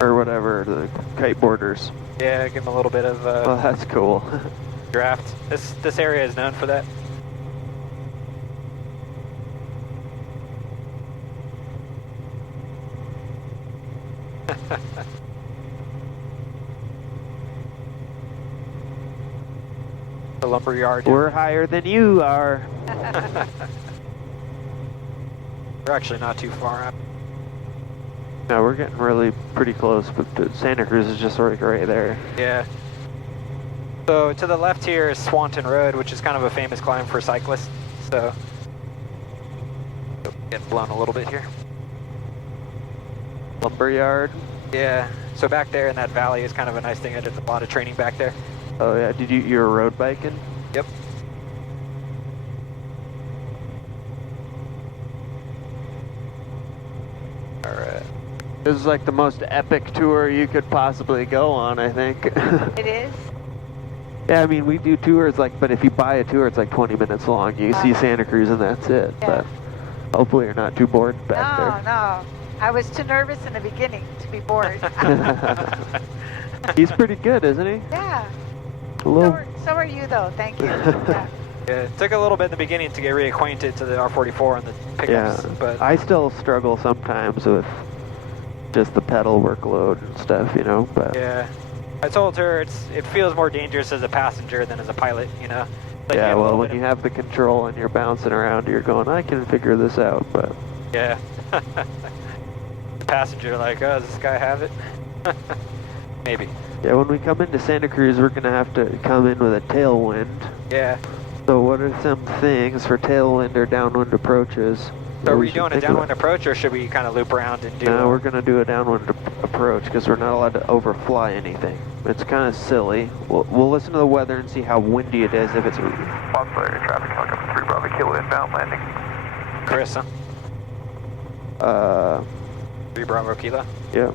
or whatever, the kite boarders. Yeah, give them a little bit of Oh, that's cool. draft. This area is known for that. The lumber yard. We're higher than you are. We're actually not too far up. No, we're getting really pretty close, but the Santa Cruz is just right there. Yeah. So to the left here is Swanton Road, which is kind of a famous climb for cyclists. So getting blown a little bit here. Lumberyard. Yeah. So back there in that valley is kind of a nice thing. I did a lot of training back there. Oh yeah, you're road biking? Yep. Alright. This is like the most epic tour you could possibly go on, I think. It is? Yeah, I mean, we do tours, but if you buy a tour, it's like 20 minutes long. You see Santa Cruz and that's it. Yeah. But hopefully you're not too bored back there. No. I was too nervous in the beginning to be bored. He's pretty good, isn't he? Yeah. So are you, though. Thank you. Yeah. Yeah, it took a little bit in the beginning to get reacquainted to the R44 and the pickups, Yeah, but I still struggle sometimes with just the pedal workload and stuff, you know, but... yeah. I told her it feels more dangerous as a passenger than as a pilot, you know? Like yeah, well, when you have the control and you're bouncing around, you're going, I can figure this out, but... Yeah. The passenger like, oh, does this guy have it? Maybe. Yeah, when we come into Santa Cruz, we're going to have to come in with a tailwind. Yeah. So what are some things for tailwind or downwind approaches? So are we doing a downwind approach, or should we kind of loop around and do... No, we're going to do a downwind approach because we're not allowed to overfly anything. It's kind of silly. We'll listen to the weather and see how windy it is if it's... Oscillator traffic, helicopter 3 Bravo Kilo inbound landing. Chris, huh? 3 Bravo Kilo? Yeah.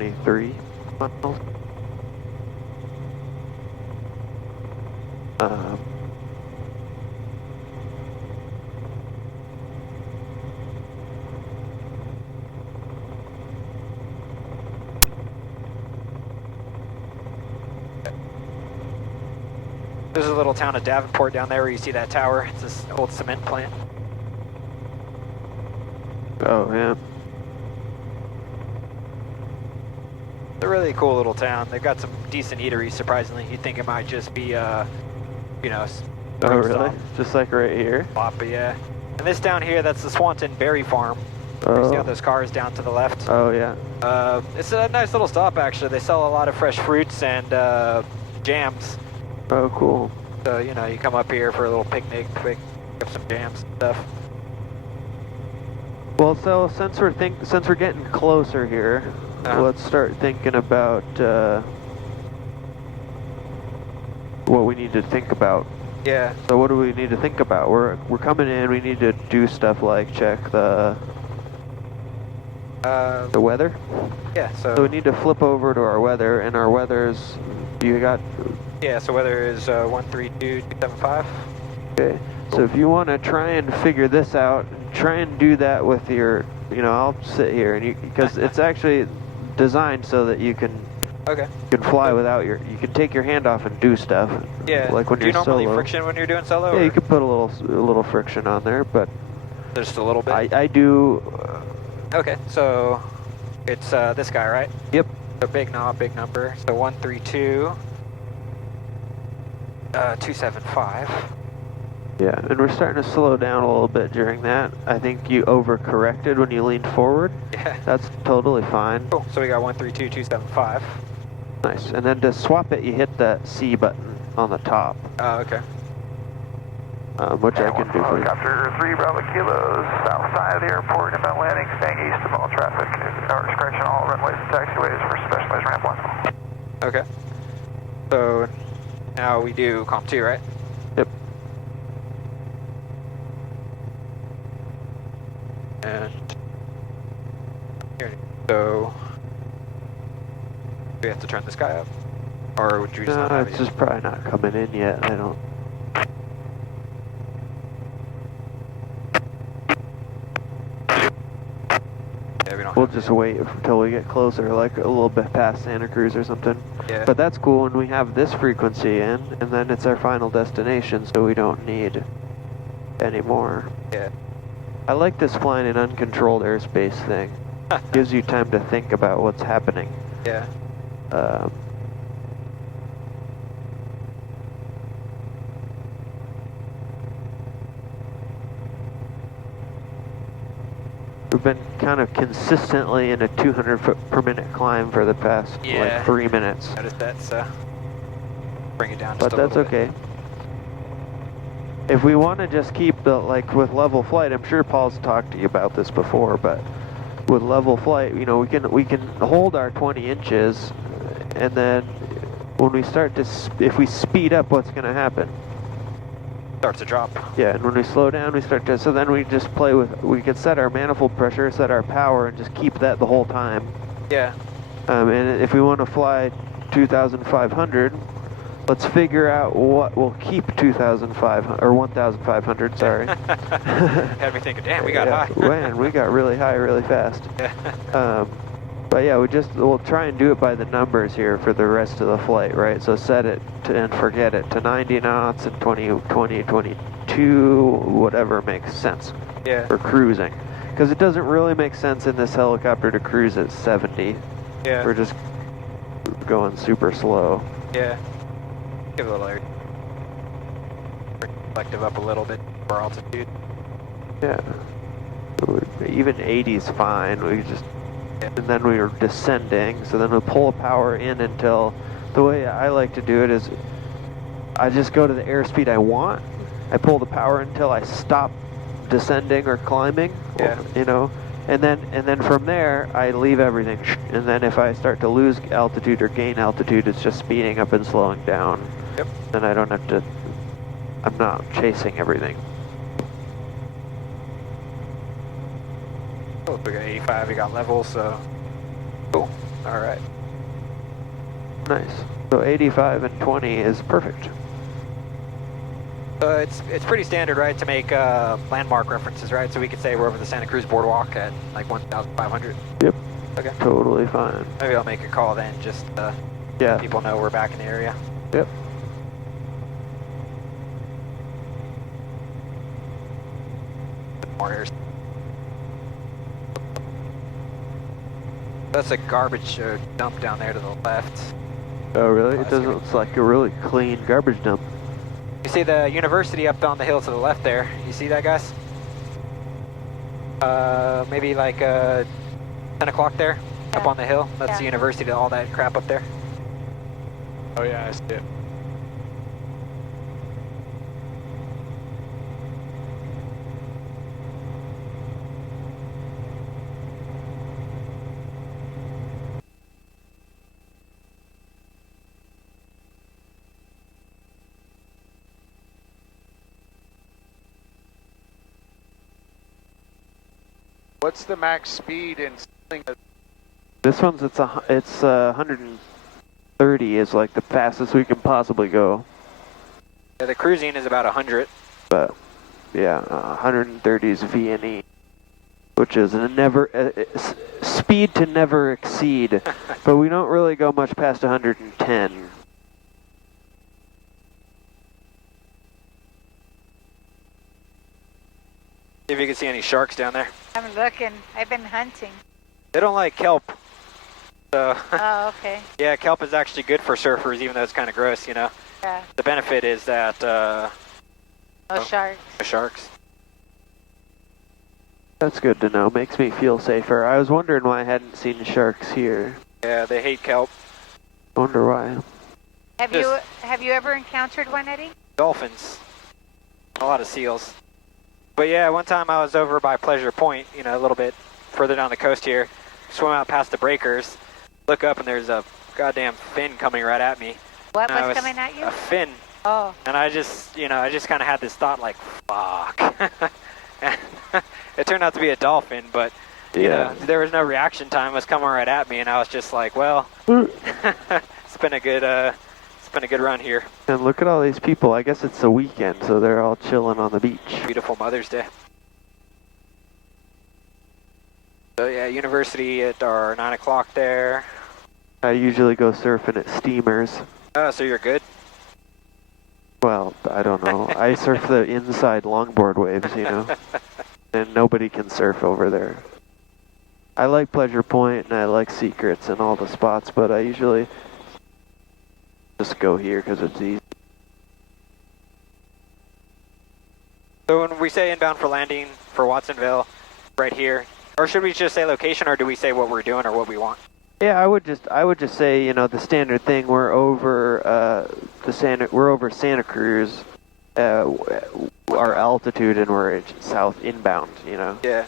23 miles. There's a little town of Davenport down there where you see that tower. It's this old cement plant. Oh, yeah. It's a really cool little town. They've got some decent eateries, surprisingly. You'd think it might just be, you know, oh, really? Just like right here? But yeah. And this down here, that's the Swanton Berry Farm. You see all those cars down to the left? Oh, yeah. It's a nice little stop, actually. They sell a lot of fresh fruits and jams. Oh, cool. So, you know, you come up here for a little picnic, pick up some jams and stuff. Well, so since we're getting closer here, let's start thinking about what we need to think about. Yeah. So what do we need to think about? We're coming in. We need to do stuff like check the weather. Yeah. So we need to flip over to our weather, and our weather's you got. Yeah. So weather is 132.275. Okay. So if you want to try and figure this out, try and do that with your, you know, I'll sit here and because it's actually designed so that you can fly without you can take your hand off and do stuff. Yeah. Like when do you're you normally solo. friction when you're doing solo? Yeah, or? you can put a little friction on there, but just a little bit. I do. Okay, so it's this guy, right? Yep. So big number. So 132.275. Yeah, and we're starting to slow down a little bit during that. I think you overcorrected when you leaned forward. Yeah. That's totally fine. Cool. So we got 132.275. Nice. And then to swap it, you hit that C button on the top. Oh, okay. Which I can do for you. Helicopter 3 Bravo Kilos, south side of the airport, inbound landing, staying east of all traffic, or correction, all runways and taxiways for specialized ramp 1. Okay. So now we do comp 2, right? Yep. And here, so do we have to turn this guy up? Or would you just not have it's it just probably not coming in yet. I don't. Yeah, we don't We'll just wait until we get closer, like a little bit past Santa Cruz or something. Yeah. But that's cool when we have this frequency in, and then it's our final destination, so we don't need any more. Yeah. I like this flying in uncontrolled airspace thing. Gives you time to think about what's happening. Yeah. We've been kind of consistently in a 200 foot per minute climb for the past like 3 minutes. Notice that, so bring it down just But a that's little bit. okay. If we want to just keep the, like with level flight, I'm sure Paul's talked to you about this before, but with level flight, you know, we can hold our 20 inches, and then when we start to, if we speed up, what's going to happen? Starts to drop. Yeah, and when we slow down, we start to, so then we just play with, we can set our manifold pressure, set our power, and just keep that the whole time. Yeah. And if we want to fly 2,500, let's figure out what will keep 2,500, or 1,500, sorry. Had me thinking, damn, we got high. Man, we got really high really fast. But yeah, we'll try and do it by the numbers here for the rest of the flight, right? So set it to, and forget it, to 90 knots and 20, 22, whatever makes sense for cruising. Because it doesn't really make sense in this helicopter to cruise at 70. Yeah. We're just going super slow. Yeah. Give it a little air. Reflective up a little bit for altitude. Yeah. Even 80 is fine. We just, and then we are descending, so then we pull power in until, the way I like to do it is, I just go to the airspeed I want. I pull the power until I stop descending or climbing. Yeah. You know, and then from there I leave everything. And then if I start to lose altitude or gain altitude, it's just speeding up and slowing down. Yep. Then I don't have to. I'm not chasing everything. Oh, we got 85, we got level, so cool. All right. Nice. So 85 and 20 is perfect. It's pretty standard, right, to make landmark references, right? So we could say we're over the Santa Cruz boardwalk at like 1,500. Yep. Okay. Totally fine. Maybe I'll make a call then, just yeah. let people know we're back in the area. Yep. More air. That's a garbage dump down there to the left. Oh, really? It doesn't look like a really clean garbage dump. You see the university up on the hill to the left there? You see that, guys? Maybe like 10 o'clock there, up on the hill. That's the university, all that crap up there. Oh yeah, I see it. What's the max speed in sailing? This one's it's 130 is like the fastest we can possibly go. Yeah, the cruising is about 100. But yeah, 130 is VNE, which is a speed to never exceed. But we don't really go much past 110. See if you can see any sharks down there. I'm looking. I've been hunting. They don't like kelp. So Oh, okay. yeah, kelp is actually good for surfers, even though it's kind of gross, you know. Yeah. The benefit is that No sharks. no sharks. That's good to know. Makes me feel safer. I was wondering why I hadn't seen sharks here. Yeah, they hate kelp. Wonder why. Have you ever encountered one, Eddie? Dolphins. A lot of seals. But yeah, one time I was over by Pleasure Point, you know, a little bit further down the coast here. Swim out past the breakers, look up, and there's a goddamn fin coming right at me. What And was coming at you? A fin. Oh. And I just kind of had this thought like, fuck. And it turned out to be a dolphin, but you know, there was no reaction time. It was coming right at me, and I was just like, well, it's been a good run here. And look at all these people. I guess it's the weekend, so they're all chilling on the beach. Beautiful Mother's Day. So yeah, university at our 9 o'clock there. I usually go surfing at steamers. Oh, so you're good? Well, I don't know. I surf the inside longboard waves, you know, and nobody can surf over there. I like Pleasure Point and I like Secrets and all the spots, but I usually just go here because it's easy. So when we say inbound for landing for Watsonville, right here, or should we just say location, or do we say what we're doing or what we want? Yeah, I would just say, you know, the standard thing. We're over Santa Cruz, our altitude, and we're south inbound. You know. Yeah.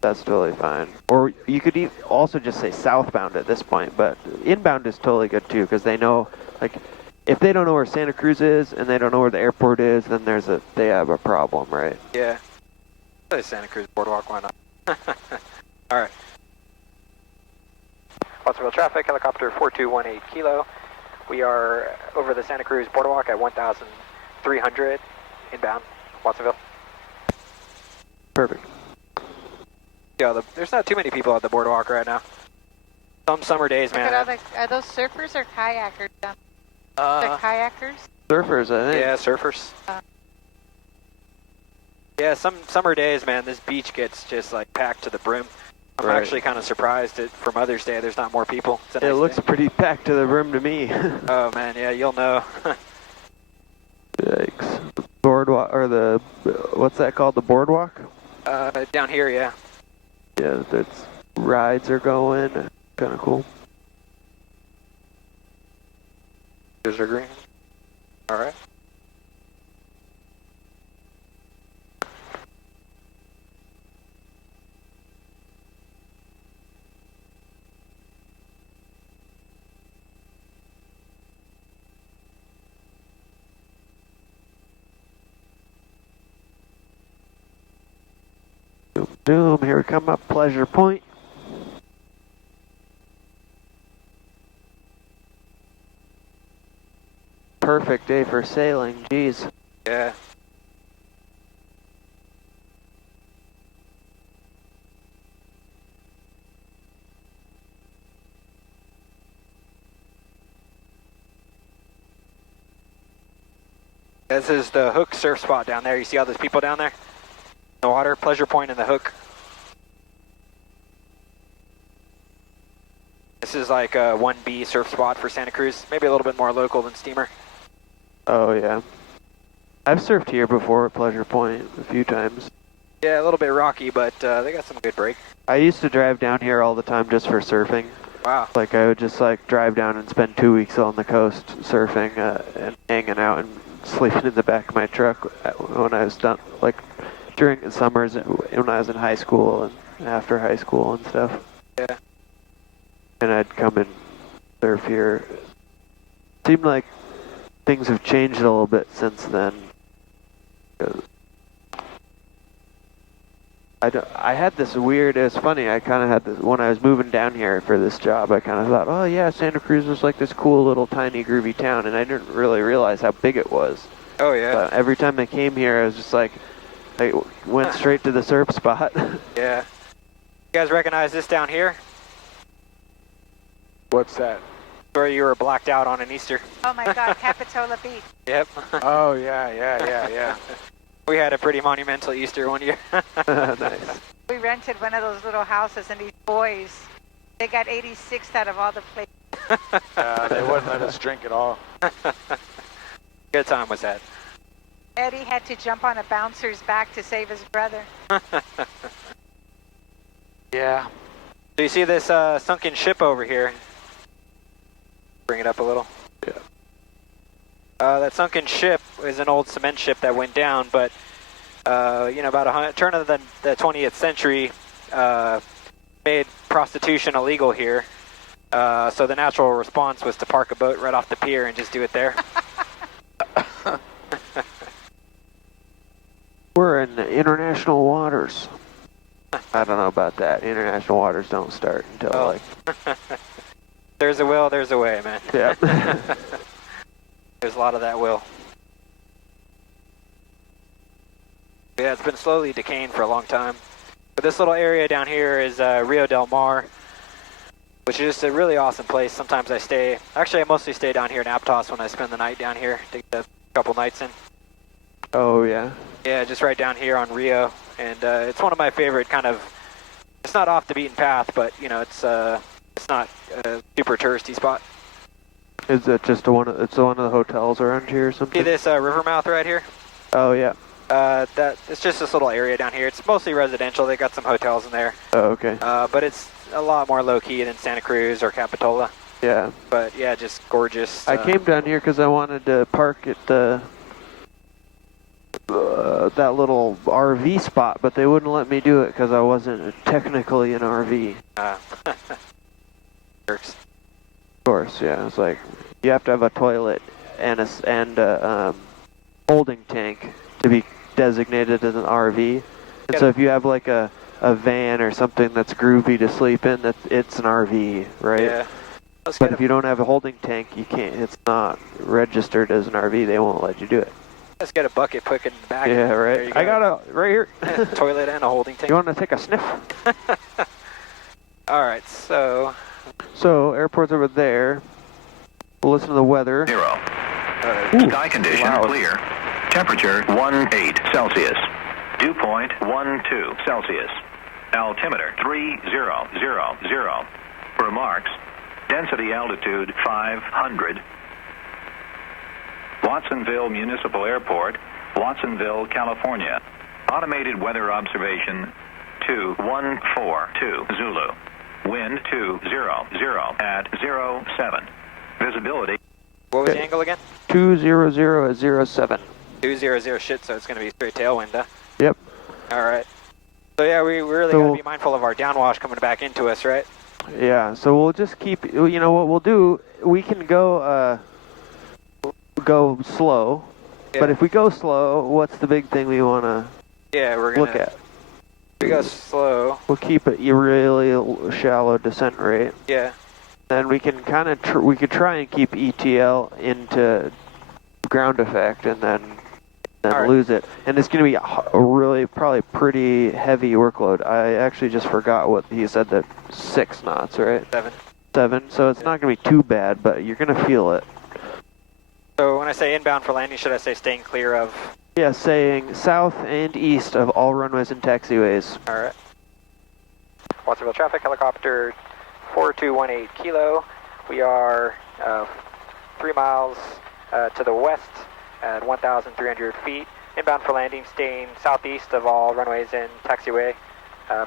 That's totally fine. Or you could also just say southbound at this point, but inbound is totally good too, because they know, like, if they don't know where Santa Cruz is and they don't know where the airport is, then they have a problem, right? Yeah. Santa Cruz Boardwalk, why not? All right. Watsonville traffic, helicopter 4218 Kilo. We are over the Santa Cruz Boardwalk at 1,300 inbound, Watsonville. Perfect. Yeah, there's not too many people at the boardwalk right now. Some summer days, man. Are those surfers or kayakers? They're kayakers? Surfers, I think. Yeah, surfers. Yeah, some summer days, man, this beach gets just like packed to the brim. I'm actually kind of surprised that for Mother's Day there's not more people. It's a nice looks day. pretty packed to the brim to me. Oh man, yeah, you'll know. Yikes. Boardwalk, or what's that called? The boardwalk? Down here, yeah. Yeah, there's rides are going. Kind of cool. Those are green. All right. Boom, here we come up, Pleasure Point. perfect day for sailing, jeez. Yeah. This is the Hook surf spot down there. You see all those people down there? In the water, Pleasure Point and the Hook. This is like a 1B surf spot for Santa Cruz. Maybe a little bit more local than Steamer. Oh, yeah. I've surfed here before at Pleasure Point a few times. Yeah, a little bit rocky, but they got some good break. I used to drive down here all the time just for surfing. Wow. Like, I would just, like, drive down and spend 2 weeks on the coast surfing and hanging out and sleeping in the back of my truck when I was done, like, during the summers when I was in high school and after high school and stuff. Yeah. And I'd come and surf here. Seemed like things have changed a little bit since then. I had this weird, it was funny, I kind of had this, when I was moving down here for this job, I kind of thought, oh yeah, Santa Cruz was like this cool little tiny groovy town, and I didn't really realize how big it was. Oh yeah. But every time I came here, I was just like, I went straight to the surf spot. Yeah. You guys recognize this down here? What's that? Where you were blacked out on an Easter. Oh my God, Capitola Beach. Yep. Oh, yeah. We had a pretty monumental Easter one year. Nice. We rented one of those little houses, and these boys, they got 86 out of all the places. They wouldn't let us drink at all. Good time was that. Eddie had to jump on a bouncer's back to save his brother. Yeah. Do you see this sunken ship over here? Bring it up a little. Yeah. That sunken ship is an old cement ship that went down, but you know, about turn of the 20th century, made prostitution illegal here. So the natural response was to park a boat right off the pier and just do it there. We're in international waters. I don't know about that. International waters don't start until like... There's a will, there's a way, man. Yeah. There's a lot of that will. Yeah, it's been slowly decaying for a long time. But this little area down here is Rio Del Mar, which is just a really awesome place. Sometimes I stay, actually I mostly stay down here in Aptos when I spend the night down here to get a couple nights in. Oh, yeah. Yeah, just right down here on Rio. And it's one of my favorite kind of, it's not off the beaten path, but you know, it's not a super touristy spot. Is that just it's one of the hotels around here or something? See this river mouth right here? Oh, yeah. It's just this little area down here. It's mostly residential. They got some hotels in there. Oh, okay. But it's a lot more low-key than Santa Cruz or Capitola. Yeah. But yeah, just gorgeous. I came down here because I wanted to park at the that little RV spot, but they wouldn't let me do it because I wasn't technically an RV. Works. Of course, yeah. It's like you have to have a toilet and a holding tank to be designated as an RV. And so if you have like a van or something that's groovy to sleep in, it's an RV, right? Yeah. But if you don't have a holding tank, you can't. It's not registered as an RV. They won't let you do it. Let's get a bucket put in the back. Yeah, right. There you go. I got a right here. Toilet and a holding tank. You want to take a sniff? All right, so airport's over there. We'll listen to the weather. 0. Sky condition clear. Temperature 18 Celsius. Dew point 12 Celsius. Altimeter 3000. Remarks. Density altitude 500. Watsonville Municipal Airport, Watsonville, California. Automated weather observation 2142 Zulu. Wind 200 at 07. Visibility. What was the angle again? 200 at 07. 200 shit, so it's going to be straight tailwind, huh? Yep. All right. So yeah, we really got to be mindful of our downwash coming back into us, right? Yeah, so we'll just keep, you know what we'll do, we can go slow, but if we go slow, what's the big thing we want to look at? If we go slow. We'll keep it a really shallow descent rate. Yeah. Then we can kind of, we could try and keep ETL into ground effect and then Alright. lose it. And it's going to be a really, probably pretty heavy workload. I actually just forgot what he said, that 6 knots, right? 7. 7, so it's not going to be too bad, but you're going to feel it. So when I say inbound for landing, should I say staying clear of? Yeah, saying south and east of all runways and taxiways. Alright. Watsonville traffic, helicopter 4218 Kilo. We are 3 miles to the west at 1,300 feet. Inbound for landing, staying southeast of all runways and taxiway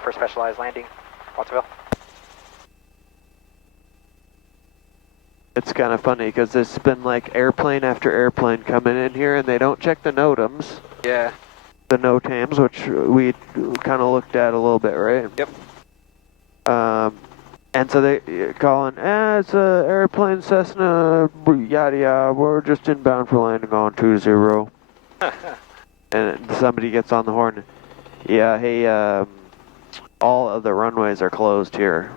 for specialized landing. Watsonville. It's kind of funny because there's been like airplane after airplane coming in here and they don't check the NOTAMs. Yeah. The NOTAMs, which we kind of looked at a little bit, right? Yep. And so they calling, it's a airplane Cessna, yada yada, we're just inbound for landing on 20. And somebody gets on the horn, yeah, hey, all of the runways are closed here.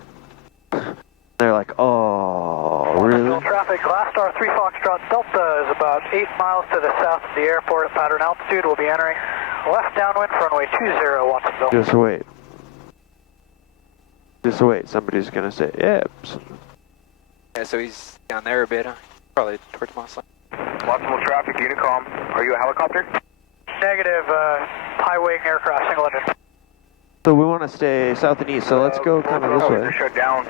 They're like, oh, really? Traffic, last star 3 Foxtrot Delta is about 8 miles to the south of the airport at pattern altitude. We'll be entering left downwind for runway 20, Watsonville. Just wait. Just wait, somebody's gonna say, yep. Yeah, so he's down there a bit, huh? Probably towards Mossland. Watsonville traffic, Unicom. Are you a helicopter? Negative, high wing aircraft, single engine. So we want to stay south and east, so let's go kind of this way. They're shut down.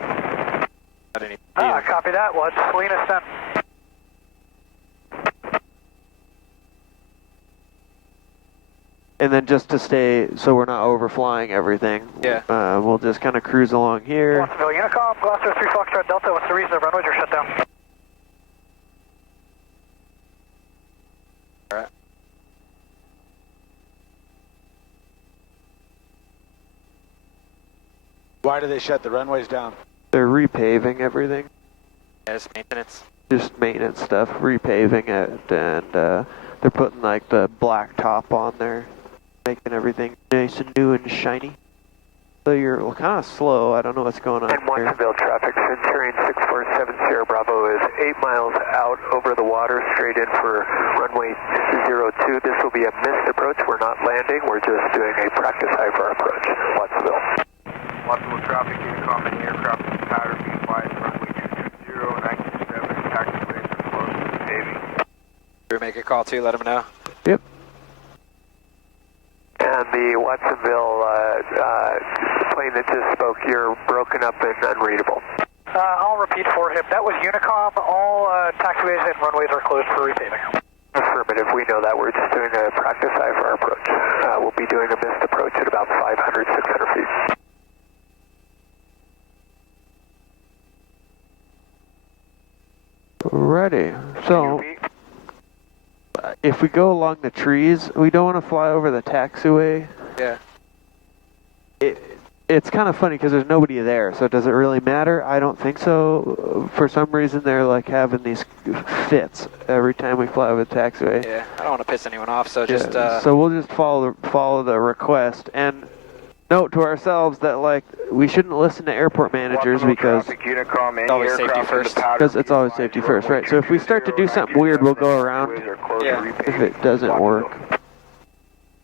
Copy that. Let's lean us then. And then just to stay, so we're not overflying everything. Yeah. We'll just kind of cruise along here. Watsonville Unicom, Gloucester 3 Foxtrot Delta. What's the reason the runways are shut down? Alright. Why do they shut the runways down? They're repaving everything. Yeah, it's maintenance. Just maintenance stuff, repaving it, and they're putting like the black top on there, making everything nice and new and shiny. So you're kind of slow. I don't know what's going on And here. Watsonville traffic, Centurion 6470 Bravo is 8 miles out over the water, straight in for runway 02. This will be a missed approach. We're not landing. We're just doing a practice high for our approach. Watsonville. Watsonville traffic, Unicom, and aircraft is pattern, be advised, runway 220, 927, taxiways are closed to paving. We make a call too, let him know. Yep. And the Watsonville plane that just spoke, you're broken up and unreadable. I'll repeat for him. That was Unicom. All taxiways and runways are closed for repaving. Affirmative. We know that. We're just doing a practice high for our approach. We'll be doing a missed approach at about 500, 600 feet. Alrighty. So, if we go along the trees, we don't want to fly over the taxiway. Yeah. It's kind of funny because there's nobody there, so does it really matter? I don't think so. For some reason, they're like having these fits every time we fly over the taxiway. Yeah, I don't want to piss anyone off, so just... So we'll just follow the request, and note to ourselves that like we shouldn't listen to airport managers because Unicom, always safety first. Because it's always safety first, right? So if we start to do something weird, we'll go around. Yeah. If it doesn't work.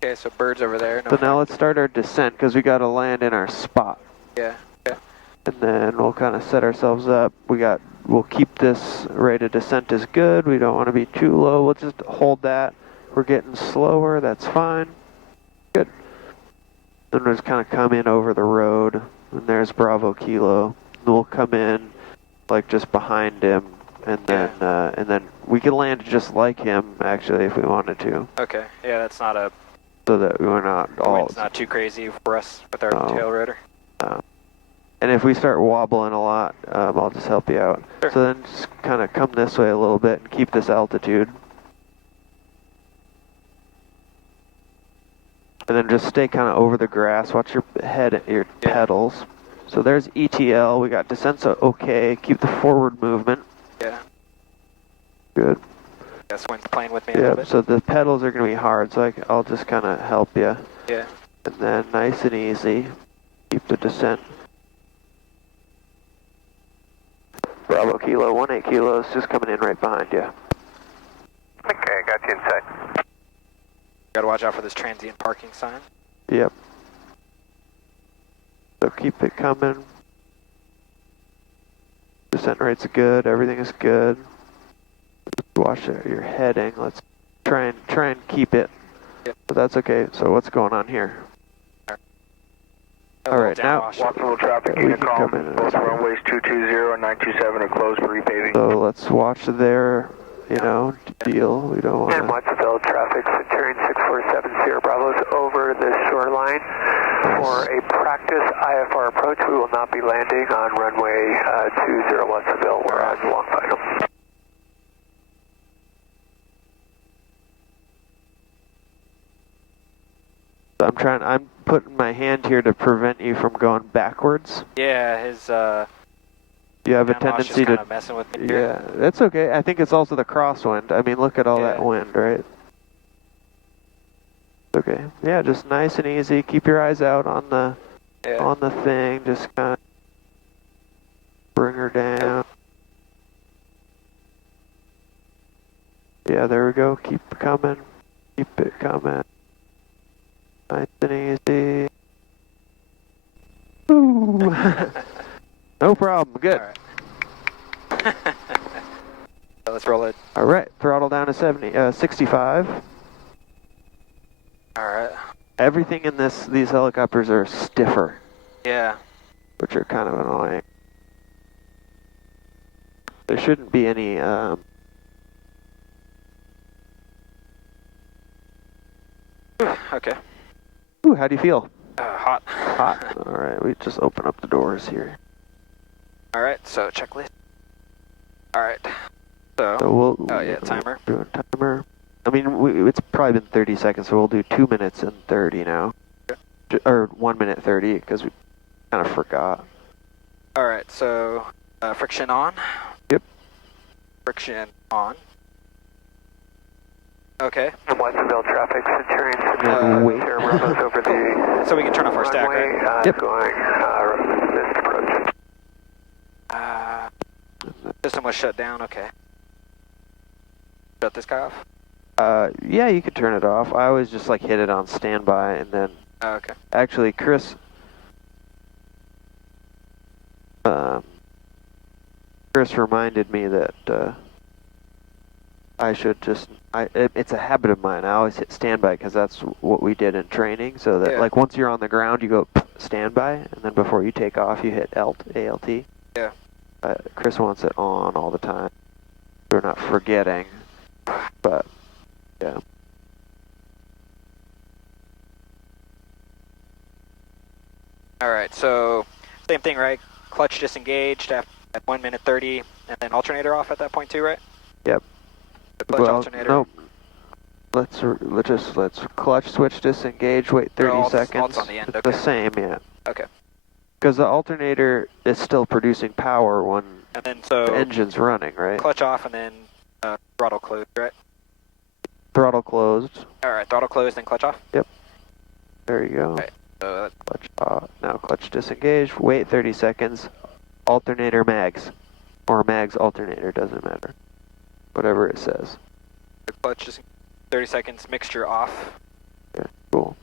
Okay, so birds over there. No So now let's start our descent because we got to land in our spot. Yeah. Yeah. And then we'll kind of set ourselves up. We'll keep this rate of descent is good. We don't want to be too low. We'll just hold that. We're getting slower. That's fine. Good. Then we'll just kind of come in over the road. And there's Bravo Kilo. And we'll come in like just behind him. And then we can land just like him actually if we wanted to. Okay. Yeah, that's not a... So that we're not all... It's not too crazy for us with our tail rotor. And if we start wobbling a lot, I'll just help you out. Sure. So then just kind of come this way a little bit and keep this altitude. And then just stay kind of over the grass. Watch your head, your pedals. So there's ETL. We got descent, so okay. Keep the forward movement. Yeah. Good. That's when it's playing with me a little bit. So the pedals are going to be hard, so I'll just kind of help you. Yeah. And then nice and easy. Keep the descent. Bravo Kilo, 18 kilos, just coming in right behind you. Okay, Gotta watch out for this transient parking sign. Yep. So keep it coming. Descent rate's good. Everything is good. Watch your heading. Let's try and keep it. Yep. But that's okay. So what's going on here? All right, now Walkable traffic unit call. Both runways 220 and 927 are closed for repaving. So let's watch their, deal. We don't want to. And Watsonville traffic, Centurion 6470 Sierra Bravo is over the shoreline. For a practice IFR approach, we will not be landing on runway 20 Watsonville. We're on the long final. I'm putting my hand here to prevent you from going backwards. Yeah, his You have a tendency to messing with me. Yeah, that's okay. I think it's also the crosswind. I mean, look at all that wind, right? Okay. Yeah, just nice and easy. Keep your eyes out on the thing. Just kind of bring her down. Yeah, there we go. Keep it coming. Keep it coming. Nice and easy. Ooh. No problem. Good. All right. So let's roll it. All right. Throttle down to 65. All right. Everything in these helicopters are stiffer. Yeah. Which are kind of annoying. There shouldn't be any. Okay. Ooh, how do you feel? Hot. Hot. All right. We just open up the doors here. All right. So checklist. All right. So we'll. Oh yeah, timer. Doing timer. I mean, it's probably been 30 seconds, so we'll do 2 minutes and 30 now. Okay. Or 1 minute 30 because we kind of forgot. All right. So friction on. Yep. Friction on. Okay. And Watsonville traffic, Centurion wait. Sierra Bravo's over the So we can turn off our stack, runway, right? Yep. Going missed approach. System was shut down. Okay. Shut this guy off. Yeah, you could turn it off. I always just like hit it on standby and then. Okay. Actually, Chris reminded me that I should just. It's a habit of mine. I always hit standby because that's what we did in training. So that like once you're on the ground, you go standby, and then before you take off, you hit ALT. Yeah. Chris wants it on all the time. We're not forgetting, but yeah. All right. So same thing, right? Clutch disengaged at 1 minute 30, and then alternator off at that point too, right? Yep. Clutch alternator. Nope. Let's clutch switch disengage. Wait 30 seconds. Alt's on the end. It's Okay. the same, yeah. Okay. Because the alternator is still producing power when And then so the engine's running, right? clutch off and then throttle closed, right? Throttle closed. All right. Throttle closed, then clutch off. Yep. There you go. All right. So Clutch off. Now clutch disengage. Wait 30 seconds. Alternator mags. Or mags alternator, doesn't matter. Whatever it says. clutch just 30 seconds. Mixture off. Yeah, cool.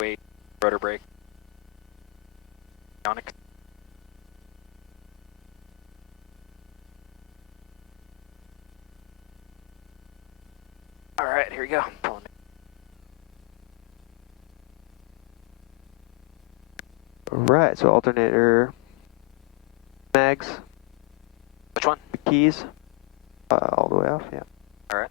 Wait. Rotor brake. Ionic. All right, here we go. Pulling. Right, so alternator mags. Which one? The keys. All the way off, yeah. All right.